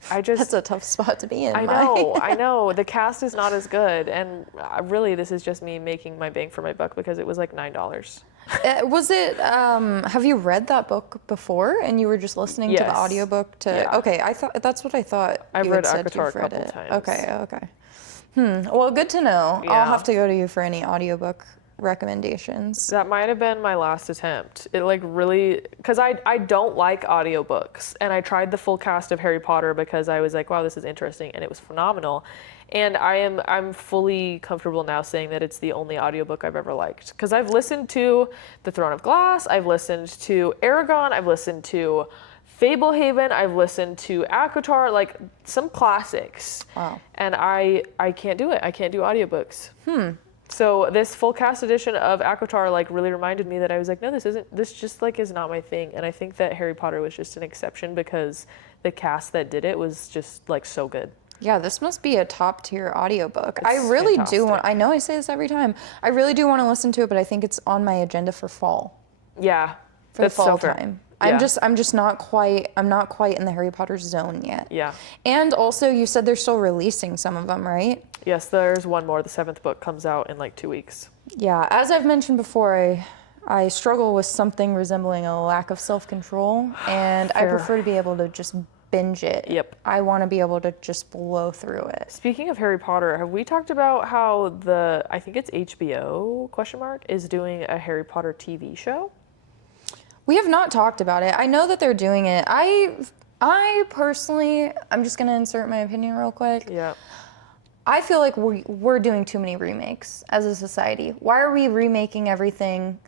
I just That's a tough spot to be in. I know. The cast is not as good, and really, this is just me making my bang for my buck because it was like $9. Was it, have you read that book before and you were just listening to the Yes. audiobook to, Yeah. okay, that's what I thought I've you read had said ACOTAR you've a read couple it. times. Okay. Well, good to know. I'll Yeah. have to go to you for any audiobook recommendations. That might have been my last attempt. It like really, because I don't like audiobooks, and I tried the full cast of Harry Potter because I was like, wow, this is interesting, and it was phenomenal. And I'm fully comfortable now saying that it's the only audiobook I've ever liked. Because I've listened to The Throne of Glass, I've listened to Aragon, I've listened to Fablehaven, I've listened to ACOTAR, like some classics. Wow. And I can't do it. I can't do audiobooks. So this full cast edition of ACOTAR like really reminded me that I was like, no, this just like is not my thing. And I think that Harry Potter was just an exception because the cast that did it was just like so good. Yeah, this must be a top tier audiobook. I It's really do fantastic. want, I know I say this every time, I really do want to listen to it, but I think it's on my agenda for fall. Yeah. For that's the fall so fair. time. Yeah. I'm just not quite in the Harry Potter zone yet. Yeah. And also you said they're still releasing some of them, right? Yes, there's one more. The 7th book comes out in like 2 weeks. Yeah, as I've mentioned before, I struggle with something resembling a lack of self-control, and I Fair. prefer to be able to just binge it. Yep. I want to be able to just blow through it. Speaking of Harry Potter, have we talked about how I think it's HBO is doing a Harry Potter TV show? We have not talked about it. I know that they're doing it. I personally, I'm just going to insert my opinion real quick. Yeah. I feel like we're doing too many remakes as a society. Why are we remaking everything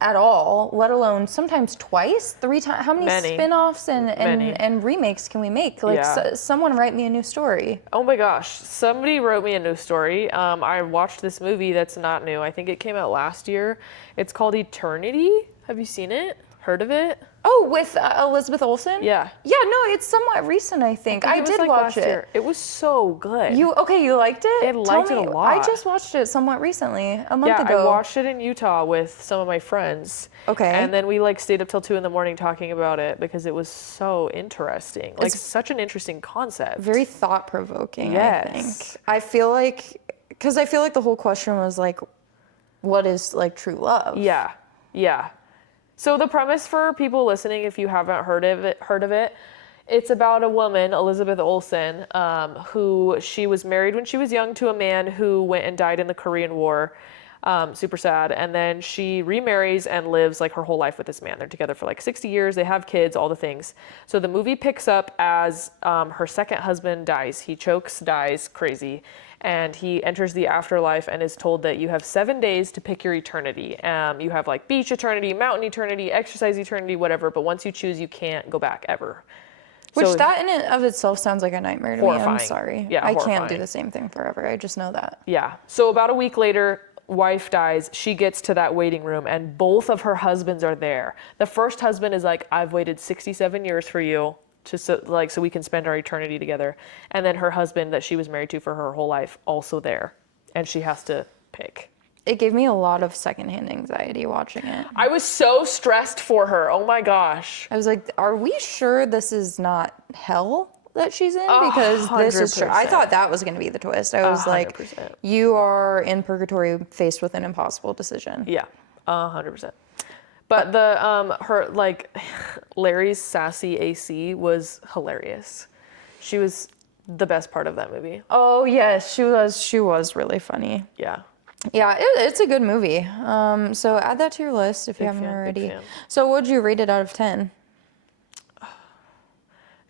at all, let alone sometimes twice, 3 times? How many spin-offs and remakes can we make? Like, Yeah. someone write me a new story. Oh my gosh, somebody wrote me a new story. I watched this movie that's not new. I think it came out last year. It's called Eternity. Have you seen it? Heard of it? Oh, with Elizabeth Olsen? Yeah. Yeah, no, it's somewhat recent, I think. I it was did like watch last it. year. It was so good. You liked it? I liked it a lot. I just watched it somewhat recently, a month Yeah, ago. I watched it in Utah with some of my friends. Okay. And then we like stayed up till 2 a.m. talking about it because it was so interesting. Like such an interesting concept. Very thought-provoking, I Yes. think. I feel like the whole question was like, what is like true love? Yeah. Yeah. So the premise for people listening, if you haven't heard of it, it's about a woman, Elizabeth Olsen, who she was married when she was young to a man who went and died in the Korean War. Super sad. And then she remarries and lives like her whole life with this man. They're together for like 60 years. They have kids, all the things. So the movie picks up as her second husband dies. He chokes, dies, crazy. And he enters the afterlife and is told that you have 7 days to pick your eternity. You have like beach eternity, mountain eternity, exercise eternity, whatever. But once you choose, you can't go back ever. Which So- that in and of itself sounds like a nightmare to me. I'm Horrifying. sorry. Yeah, I can't do horrifying. the same thing forever. I just know that. Yeah. So about a week later, wife dies. She gets to that waiting room and both of her husbands are there. The first husband is like, I've waited 67 years for you so we can spend our eternity together. And then her husband that she was married to for her whole life also there. And she has to pick. It gave me a lot of secondhand anxiety watching it. I was so stressed for her. Oh my gosh. I was like, are we sure this is not hell that she's in? Because this is true. I 100%. thought that was going to be the twist. I was like, 100%. you are in purgatory faced with an impossible decision. Yeah, 100%. But Larry's sassy AC was hilarious. She was the best part of that movie. Oh, yes, she was really funny. Yeah. Yeah, it's a good movie. So add that to your list if you haven't fan, big already. fan. So what'd you rate it out of 10?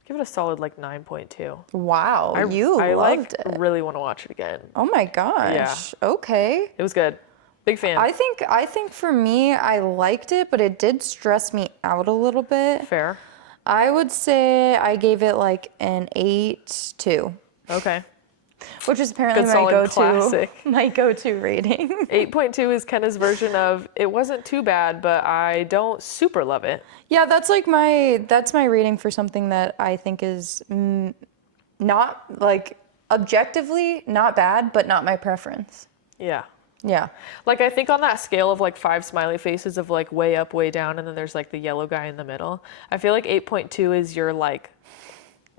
Give it a solid 9.2. Wow, I loved it. really want to watch it again. Oh my gosh. Okay. It was good. Big fan. I think for me, I liked it, but it did stress me out a little bit. Fair. I would say I gave it like an 8 too. Okay. Which is apparently Good my solid go-to classic. my go-to rating. 8.2 is Kenna's version of it wasn't too bad, but I don't super love it. Yeah, that's my rating for something that I think is not like objectively not bad, but not my preference. Yeah. Yeah. Like I think on that scale of like 5 smiley faces of like way up, way down, and then there's like the yellow guy in the middle. I feel like 8.2 is your like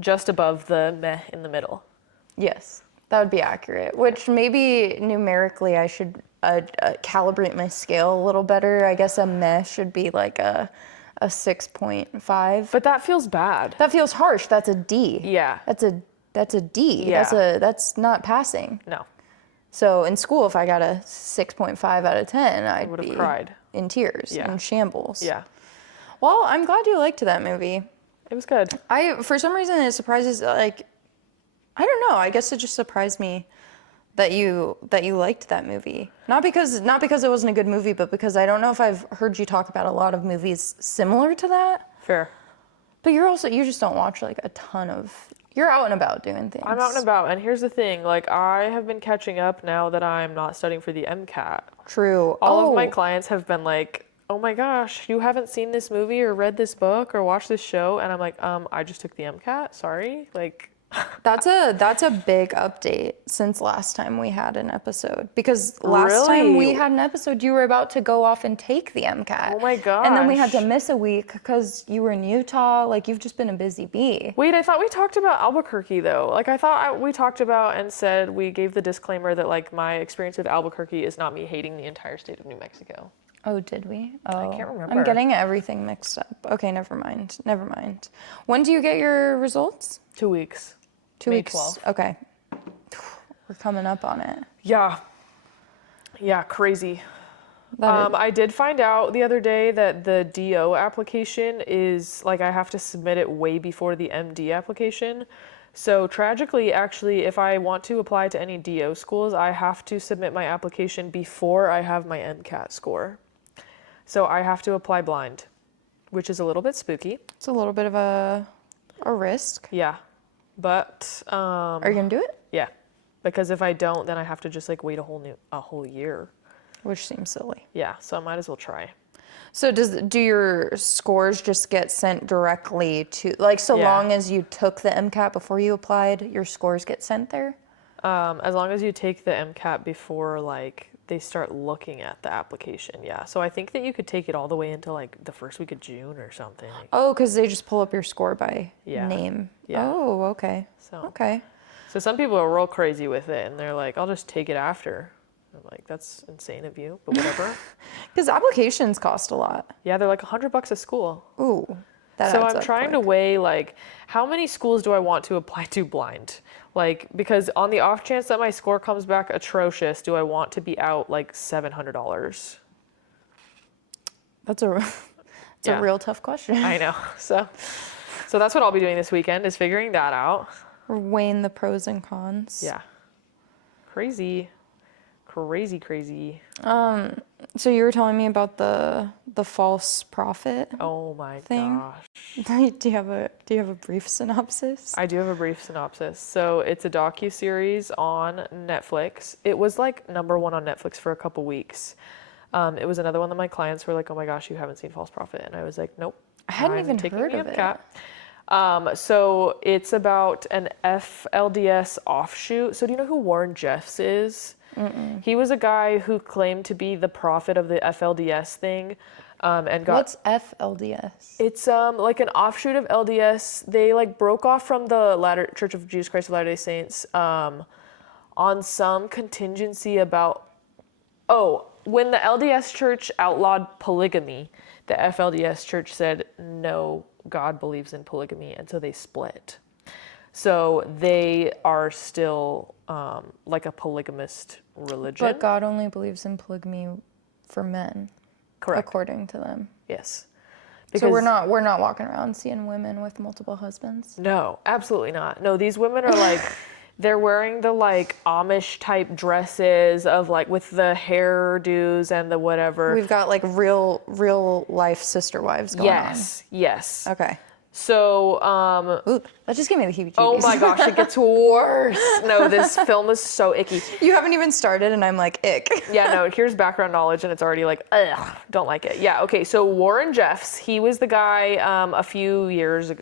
just above the meh in the middle. Yes, that would be accurate. Which maybe numerically I should calibrate my scale a little better. I guess a meh should be like a 6.5. But that feels bad. That feels harsh. That's a D. Yeah. That's a D. Yeah. That's not passing. No. So in school, if I got a 6.5 out of 10, I would have be cried. in tears, Yeah. in shambles. Yeah. Well, I'm glad you liked that movie. It was good. For some reason, it surprises, like, I don't know. I guess it just surprised me that you liked that movie. Not because it wasn't a good movie, but because I don't know if I've heard you talk about a lot of movies similar to that. Fair. But you just don't watch like a ton of. You're out and about doing things. I'm out and about, and here's the thing, like I have been catching up now that I'm not studying for the MCAT. True. All of my clients have been like, oh my gosh, you haven't seen this movie or read this book or watched this show, and I'm like, I just took the MCAT, sorry. Like That's a big update since last time we had an episode. Because last time we had an episode, you were about to go off and take the MCAT. Oh my gosh. And then we had to miss a week because you were in Utah. Like, you've just been a busy bee. Wait, I thought we talked about Albuquerque though. Like I thought we talked about and said we gave the disclaimer that like my experience with Albuquerque is not me hating the entire state of New Mexico. Oh, did we? Oh, I can't remember. I'm getting everything mixed up. Okay, never mind. When do you get your results? 2 weeks. 2 May weeks. 12th. Okay. We're coming up on it. Yeah. Yeah, crazy. That is- I did find out the other day that the DO application is like I have to submit it way before the MD application. So tragically, actually, if I want to apply to any DO schools, I have to submit my application before I have my MCAT score. So I have to apply blind, which is a little bit spooky. It's a little bit of a risk. Yeah. But Are you gonna do it? yeah. Because if I don't, then I have to just like wait a whole year. Which seems silly. Yeah, so I might as well try. So do your scores just get sent directly to, like, so Yeah. long as you took the MCAT before you applied, your scores get sent there? As long as you take the MCAT before like they start looking at the application, yeah. So I think that you could take it all the way into like the first week of June or something. Oh, because they just pull up your score by Yeah. name. Yeah. Oh, okay. So Okay. So some people are real crazy with it, and they're like, "I'll just take it after." I'm like, "That's insane of you," but whatever. Because applications cost a lot. Yeah, they're like $100 a school. Ooh. That So adds I'm up trying to quick. weigh like how many schools do I want to apply to blind? Like because on the off chance that my score comes back atrocious, do I want to be out like $700? That's a Yeah. real tough question. I know. So that's what I'll be doing this weekend is figuring that out. We're weighing the pros and cons. Yeah. Crazy. So you were telling me about the false prophet. Oh my Thing? gosh. Do you have a brief synopsis? I do have a brief synopsis. So it's a docuseries on Netflix. It was like #1 on Netflix for a couple weeks. It was another one that my clients were like, "Oh my gosh, you haven't seen False Prophet," and I was like, "Nope." I hadn't I'm even taking heard the of it. MCAT. So it's about an FLDS offshoot. So do you know who Warren Jeffs is? He was a guy who claimed to be the prophet of the FLDS thing, and got. What's FLDS? It's like an offshoot of LDS. They like broke off from the Church of Jesus Christ of Latter-day Saints on some contingency about. Oh, when the LDS Church outlawed polygamy, the FLDS Church said no, God believes in polygamy, and so they split. So they are still like a polygamist religion. But God only believes in polygamy for men. Correct. According to them. Yes. So we're not walking around seeing women with multiple husbands. No, absolutely not. No, these women are like, they're wearing the like Amish type dresses of like with the hairdos and the whatever. We've got like real life sister wives going on. Yes. Okay. So, Ooh, that just gave me the heebie-jeebies. oh my gosh, it gets worse. No, this film is so icky. You haven't even started and I'm like, ick. Yeah, no, here's background knowledge and it's already like, ugh, don't like it. Yeah, okay, so Warren Jeffs, he was the guy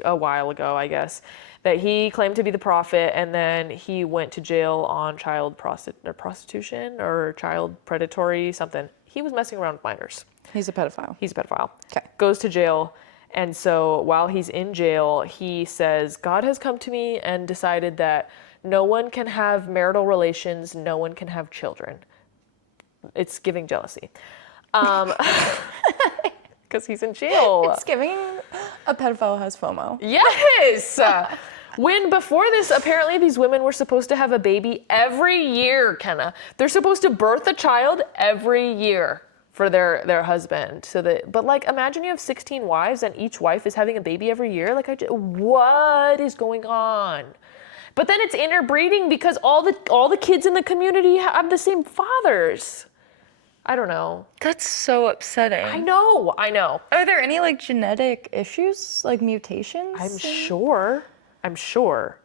a while ago, I guess, that he claimed to be the prophet, and then he went to jail on child prostitution or child predatory something. He was messing around with minors. He's a pedophile. He's a pedophile. Okay. Goes to jail. And so while he's in jail, he says, God has come to me and decided that no one can have marital relations, no one can have children. It's giving jealousy. Because he's in jail. It's giving a pedophile has FOMO. Yes! When before this, apparently these women were supposed to have a baby every year, Kenna. They're supposed to birth a child every year for their husband. But like, imagine you have 16 wives and each wife is having a baby every year. Like, what is going on? But then it's interbreeding because all the kids in the community have the same fathers. I don't know. That's so upsetting. I know. Are there any like genetic issues, like mutations? I'm sure.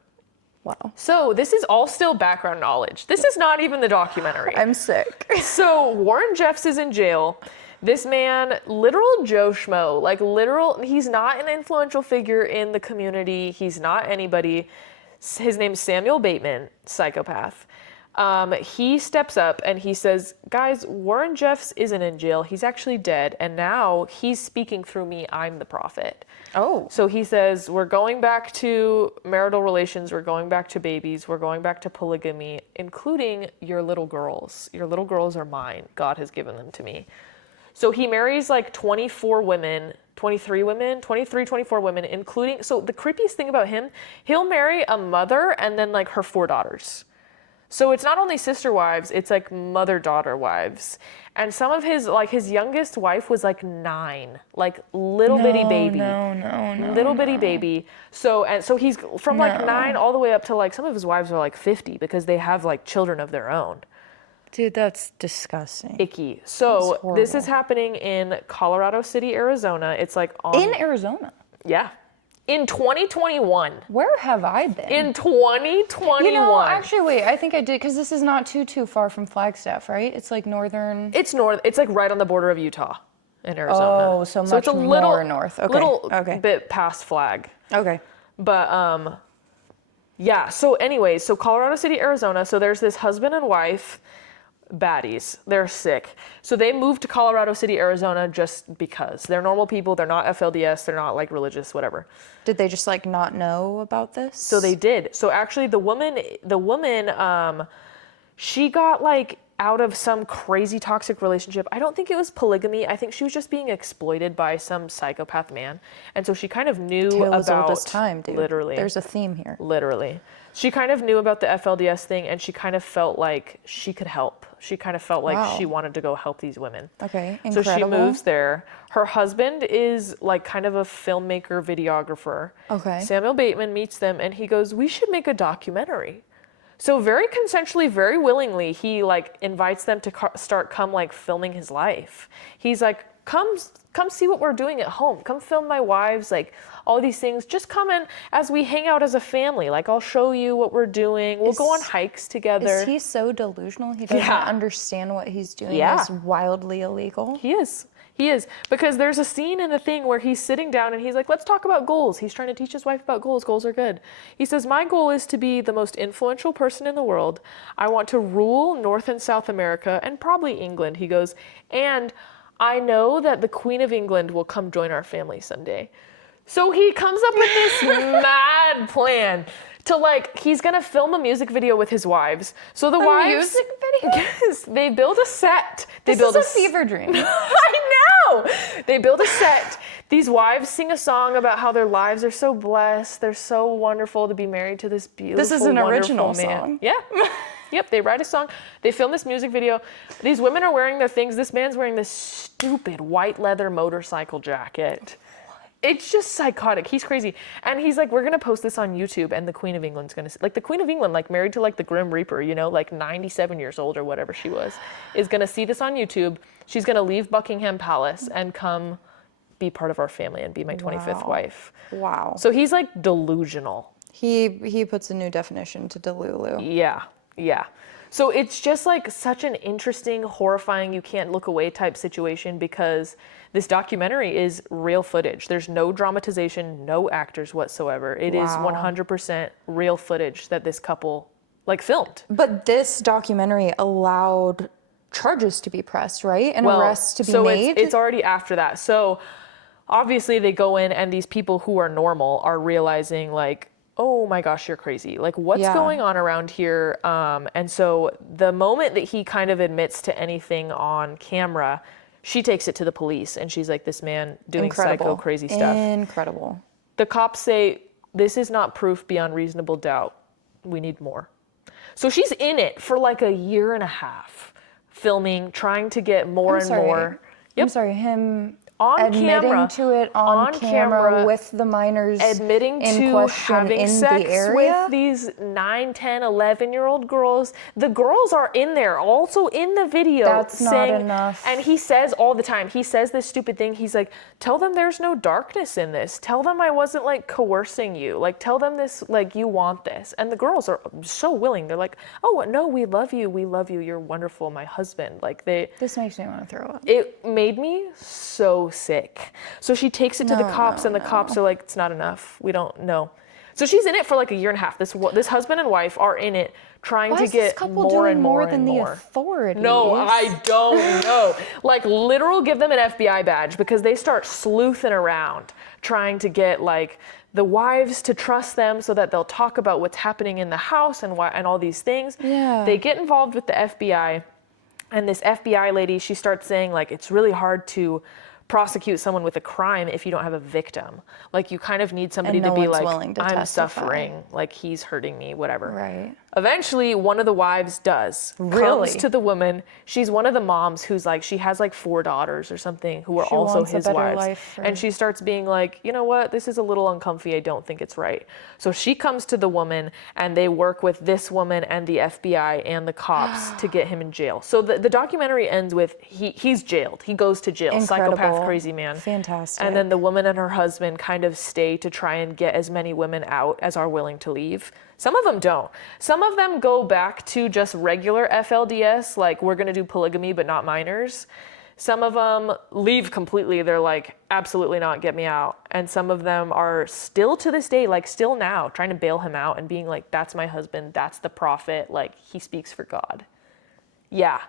Wow. So this is all still background knowledge. This is not even the documentary. I'm sick. So Warren Jeffs is in jail. This man, literal Joe Schmo, he's not an influential figure in the community. He's not anybody. His name's Samuel Bateman, psychopath. He steps up and he says, guys, Warren Jeffs isn't in jail. He's actually dead. And now he's speaking through me. I'm the prophet. Oh. So he says, we're going back to marital relations. We're going back to babies. We're going back to polygamy, including your little girls. Your little girls are mine. God has given them to me. So he marries like 24 women, 23 women, 23, 24 women, including, so the creepiest thing about him, he'll marry a mother and then like her 4 daughters. So it's not only sister wives, it's like mother-daughter wives. And some of his youngest wife was like 9, like little bitty baby. Little bitty baby. So he's from like 9 all the way up to like, some of his wives are like 50 because they have like children of their own. Dude, that's disgusting. Icky. So this is happening in Colorado City, Arizona. It's like in Arizona? Yeah. In 2021. Where have I been? In 2021. You know, actually, wait, I think I did, because this is not too far from Flagstaff, right? It's like northern. It's like right on the border of Utah and Arizona. Oh, so much it's a more north. Okay. Bit past Flag. Okay. But yeah. So anyways, so Colorado City, Arizona. So there's this husband and wife. Baddies. They're sick. So they moved to Colorado City, Arizona just because. They're normal people. They're not FLDS. They're not like religious, whatever. Did they just like not know about this? So they did. So actually the woman, she got like out of some crazy toxic relationship. I don't think it was polygamy. I think she was just being exploited by some psychopath man. And so she kind of knew Tale about as time, dude. Literally. There's a theme here. Literally. She kind of knew about the FLDS thing and she kind of felt like she could help. She kind of felt like she wanted to go help these women. Okay, incredible. So she moves there. Her husband is like kind of a filmmaker, videographer. Okay. Samuel Bateman meets them and he goes, we should make a documentary. So very consensually, very willingly, he like invites them to come like filming his life. He's like, come see what we're doing at home. Come film my wives, like all these things. Just come in as we hang out as a family. Like I'll show you what we're doing. We'll go on hikes together. Is he so delusional? He doesn't understand what he's doing is wildly illegal. He is. Because there's a scene in the thing where he's sitting down and he's like, let's talk about goals. He's trying to teach his wife about goals. Goals are good. He says, my goal is to be the most influential person in the world. I want to rule North and South America and probably England. He goes, and I know that the Queen of England will come join our family someday. So he comes up with this mad plan to like, he's gonna film a music video with his wives. So the wives. Music video? Yes, they build a set. This is a fever dream. I know! They build a set. These wives sing a song about how their lives are so blessed. They're so wonderful to be married to this beautiful, This is an original man. song. Yeah. Yep, they write a song. They film this music video. These women are wearing their things. This man's wearing this stupid white leather motorcycle jacket. It's just psychotic. He's crazy. And he's like, we're going to post this on YouTube and the Queen of England's going to, like the Queen of England, like married to like the Grim Reaper, you know, like 97 years old or whatever she was, is going to see this on YouTube. She's going to leave Buckingham Palace and come be part of our family and be my 25th Wow. wife. Wow. So he's like delusional. He puts a new definition to Delulu. Yeah, yeah. So it's just like such an interesting, horrifying, you can't look away type situation because this documentary is real footage. There's no dramatization, no actors whatsoever. It is Wow. 100% real footage that this couple like filmed. But this documentary allowed charges to be pressed, right? And arrests to be so made? it's already after that. So obviously they go in and these people who are normal are realizing like, oh my gosh, you're crazy. Like what's Yeah. going on around here? And so the moment that he kind of admits to anything on camera, she takes it to the police and she's like, this man doing psycho crazy stuff. Incredible. The cops say, this is not proof beyond reasonable doubt. We need more. So she's in it for like a year and a half, filming, trying to get more and more. I'm sorry, him On admitting camera, to it on camera with the minors admitting in to question having in sex the area? with these 9, 10, 11-year-old girls. The girls are in there, also in the video. That's not saying, enough. And he says all the time, he says this stupid thing. He's like, tell them there's no darkness in this. Tell them I wasn't like coercing you. Like, tell them this, like, you want this. And the girls are so willing. They're like, oh, no, we love you. We love you. You're wonderful. My husband. Like, This makes me want to throw up. it made me so sick. So she takes it to the cops, and the cops are like, it's not enough. We don't know. So she's in it for like a year and a half. This husband and wife are in it trying Why to is this get couple more doing and more than and the more. authorities? No, I don't know. Like literal give them an FBI badge because they start sleuthing around trying to get like the wives to trust them so that they'll talk about what's happening in the house and all these things. Yeah. They get involved with the FBI. And this FBI lady, she starts saying like, it's really hard to prosecute someone with a crime if you don't have a victim. Like you kind of need somebody And no to be one's like, willing to I'm testify. suffering, like he's hurting me, whatever. Right. Eventually, one of the wives does. Really? Comes to the woman. She's one of the moms who's like, she has like 4 daughters or something who are She also wants a his better wives. life for- And she starts being like, you know what? This is a little uncomfy. I don't think it's right. So she comes to the woman and they work with this woman and the FBI and the cops to get him in jail. So the documentary ends with he's jailed. He goes to jail. Incredible. Psychopath, crazy man. Fantastic. And then the woman and her husband kind of stay to try and get as many women out as are willing to leave. Some of them don't. Some of them go back to just regular FLDS, like we're going to do polygamy but not minors. Some of them leave completely. They're like, absolutely not, get me out. And some of them are still to this day, like still now, trying to bail him out and being like, that's my husband, that's the prophet, like he speaks for God. Yeah.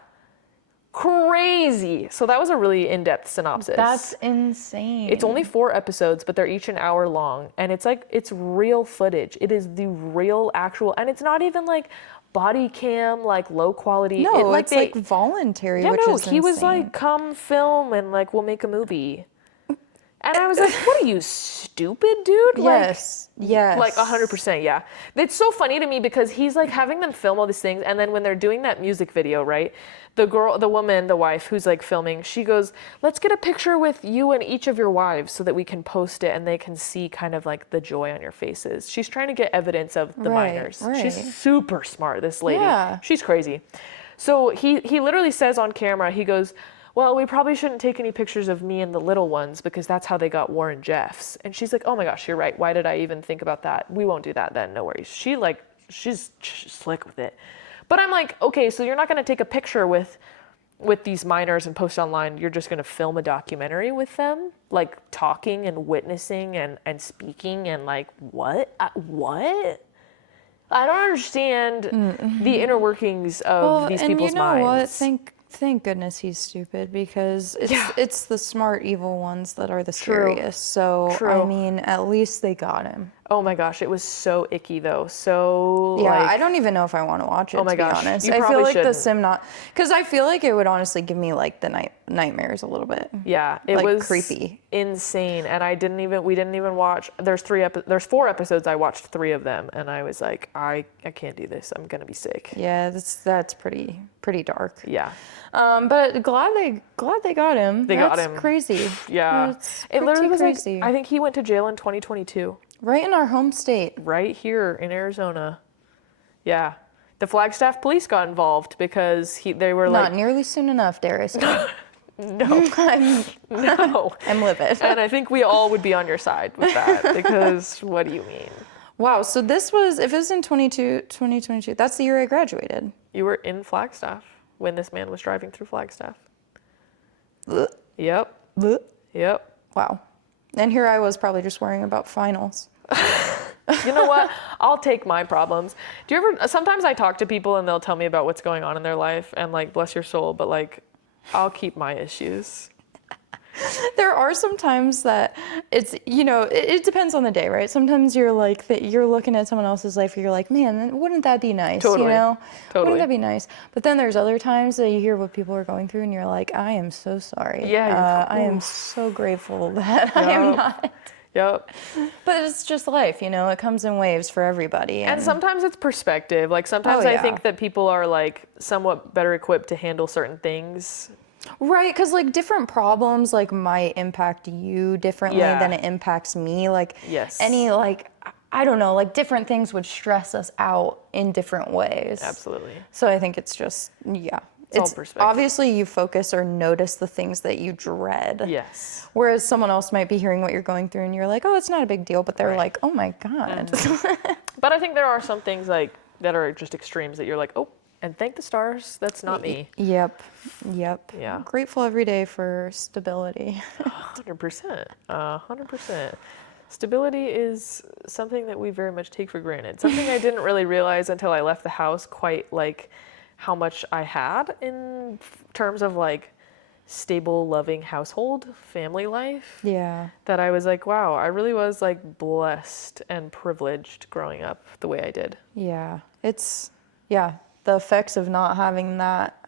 Crazy. So that was a really in-depth synopsis. That's insane. It's only 4 episodes, but they're each an hour long. And it's like, it's real footage. It is the real actual, and it's not even like body cam, like low quality. No, it's like voluntary, yeah, which no, is he was insane. like, come film and like, we'll make a movie. And I was like, what are you, stupid, dude? Yes. Yes. Like 100%, yeah. It's so funny to me because he's like having them film all these things, and then when they're doing that music video, right? The woman, the wife who's like filming, she goes, let's get a picture with you and each of your wives so that we can post it and they can see kind of like the joy on your faces. She's trying to get evidence of the minors. Right. She's super smart, this lady. Yeah. She's crazy. So he literally says on camera, he goes, well, we probably shouldn't take any pictures of me and the little ones because that's how they got Warren Jeffs. And she's like, oh my gosh, you're right. Why did I even think about that? We won't do that then. No worries. She's slick with it. But I'm like, okay, so you're not going to take a picture with these minors and post online. You're just going to film a documentary with them, like talking and witnessing and speaking and like, what? What? I don't understand the inner workings of these people's minds. What? Thank goodness he's stupid because it's the smart evil ones that are the scariest. So I mean, at least they got him. Oh my gosh, it was so icky though. So yeah, like, I don't even know if I want to watch it. Oh my to be gosh, honest, you I probably feel like shouldn't. because I feel like it would honestly give me like the nightmares a little bit. Yeah, it like, was creepy, insane, and we didn't even watch. There's 4 episodes. I watched 3 of them, and I was like, I can't do this. I'm gonna be sick. Yeah, that's pretty dark. Yeah. But glad they got him. They got him. Crazy. Yeah. That's It literally was crazy. like, I think he went to jail in 2022. Right in our home state. Right here in Arizona. Yeah. The Flagstaff police got involved because they were like, Not nearly soon enough, dare I say. No. No. I'm livid. And I think we all would be on your side with that because what do you mean? Wow, so this was, if it was in 2022, that's the year I graduated. You were in Flagstaff when this man was driving through Flagstaff. Ugh. Yep. Ugh. Yep. Wow. And here I was probably just worrying about finals. You know what? I'll take my problems. Do you ever, sometimes I talk to people and they'll tell me about what's going on in their life and like, bless your soul, but like, I'll keep my issues. There are some times that it's, it depends on the day, right? Sometimes you're like, that you're looking at someone else's life and you're like, man, wouldn't that be nice? Totally. Totally. Totally. Wouldn't that be nice? But then there's other times that you hear what people are going through and you're like, I am so sorry. Yeah. I am so grateful that I am not. Yep. But it's just life, it comes in waves for everybody. And sometimes it's perspective. Like sometimes Oh, I yeah. think that people are like somewhat better equipped to handle certain things. Right, because like different problems like might impact you differently Yeah. than it impacts me. Like Yes. any like, I don't know, like different things would stress us out in different ways. Absolutely. So I think it's just, yeah. It's all perspective. Obviously you focus or notice the things that you dread. Yes. Whereas someone else might be hearing what you're going through and you're like, oh, it's not a big deal. But they're Right. like, oh my God. But I think there are some things like that are just extremes that you're like, oh, and thank the stars, that's not me. Yep. Yeah. I'm grateful every day for stability. 100%. 100%. Stability is something that we very much take for granted. Something I didn't really realize until I left the house quite like how much I had in terms of like stable, loving household, family life. Yeah. That I was like, wow, I really was like blessed and privileged growing up the way I did. Yeah. The effects of not having that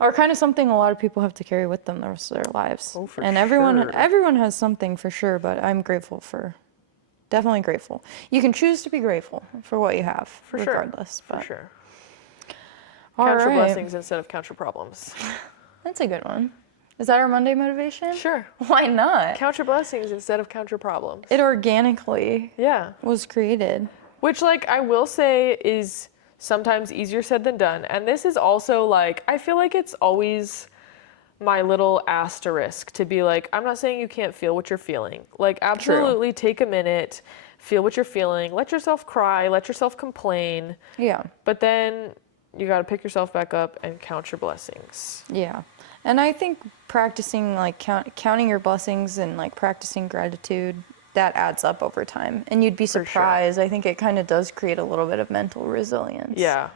are kind of something a lot of people have to carry with them the rest of their lives. Oh, for and sure. everyone has something for sure, but I'm definitely grateful. You can choose to be grateful for what you have, For regardless. sure. But. For sure. All Count your right. blessings instead of count your problems. That's a good one. Is that our Monday motivation? Sure. Why not? Count your blessings instead of count your problems. It organically Yeah. was created. Which, like, I will say is sometimes easier said than done. And this is also, like, I feel like it's always my little asterisk to be like, I'm not saying you can't feel what you're feeling. Like, absolutely take a minute, feel what you're feeling, let yourself cry, let yourself complain. Yeah. But then you got to pick yourself back up and count your blessings. Yeah. And I think practicing, like, counting your blessings and, like, practicing gratitude, that adds up over time. And you'd be surprised. I think it kind of does create a little bit of mental resilience. Yeah.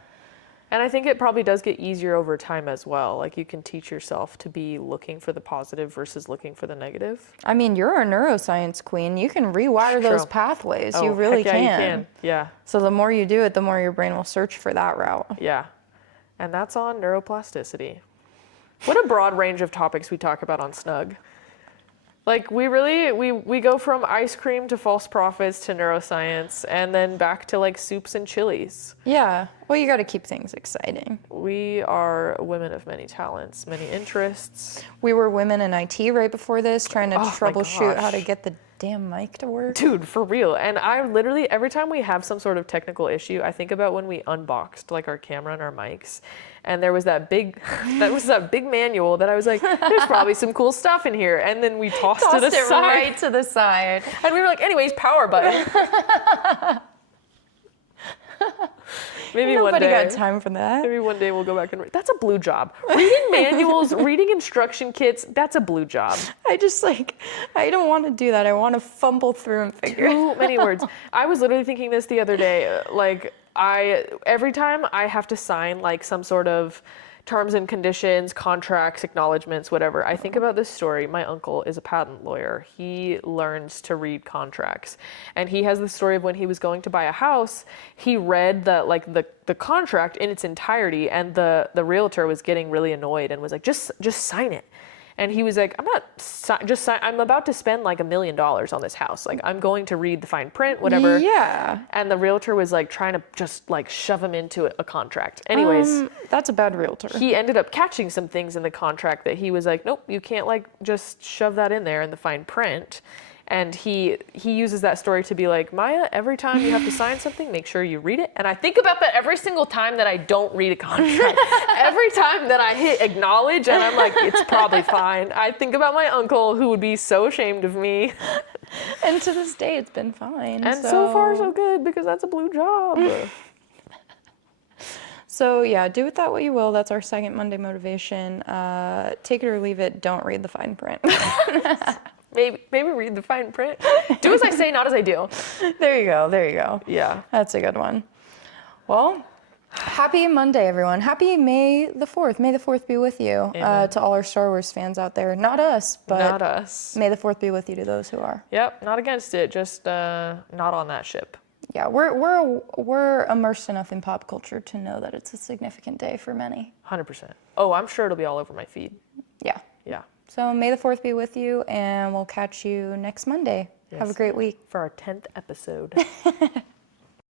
And I think it probably does get easier over time as well. Like, you can teach yourself to be looking for the positive versus looking for the negative. I mean, you're a neuroscience queen. You can rewire those True. pathways. Oh, you really heck yeah, can. you can. Yeah. So the more you do it, the more your brain will search for that route. Yeah. And that's on neuroplasticity. What a broad range of topics we talk about on Snug. Like, we really, we go from ice cream to false prophets to neuroscience and then back to like soups and chilies. Yeah. Well, you got to keep things exciting. We are women of many talents, many interests. We were women in IT right before this, trying to Oh my troubleshoot how to gosh. get the damn mic to work. Dude, for real. And I literally, every time we have some sort of technical issue, I think about when we unboxed like our camera and our mics. And there was that big manual that I was like, there's probably some cool stuff in here. And then we tossed it aside. right to the side. And we were like, anyways, power button. Maybe one Nobody day. got time for that. Maybe one day we'll go back and read. That's a blue job. Reading manuals, reading instruction kits, that's a blue job. I don't want to do that. I want to fumble through and figure it out. Too many words. I was literally thinking this the other day. Like, every time I have to sign like some sort of terms and conditions, contracts, acknowledgments, whatever, I think about this story. My uncle is a patent lawyer. He learns to read contracts. And he has the story of when he was going to buy a house, he read the contract in its entirety, and the realtor was getting really annoyed and was like, just sign it. And he was like, I'm about to spend like $1 million on this house. Like, I'm going to read the fine print, whatever. Yeah. And the realtor was like trying to just like shove him into a contract. Anyways, That's a bad realtor. he ended up catching some things in the contract that he was like, nope, you can't like just shove that in there in the fine print. And he uses that story to be like, Maya, every time you have to sign something, make sure you read it. And I think about that every single time that I don't read a contract. Every time that I hit acknowledge and I'm like, it's probably fine. I think about my uncle who would be so ashamed of me. And to this day, it's been fine. And so far so good, because that's a blue job. So yeah, do with that what you will. That's our second Monday motivation. Take it or leave it. Don't read the fine print. Maybe read the fine print. Do as I say, not as I do. There you go. Yeah. That's a good one. Well, happy Monday, everyone. Happy May the 4th. May the 4th be with you. To all our Star Wars fans out there. Not us, but Not us. May the 4th be with you to those who are. Yep, not against it, just not on that ship. Yeah, we're immersed enough in pop culture to know that it's a significant day for many. 100%. Oh, I'm sure it'll be all over my feed. Yeah. Yeah. So May the 4th be with you, and we'll catch you next Monday. Yes. Have a great week. For our 10th episode.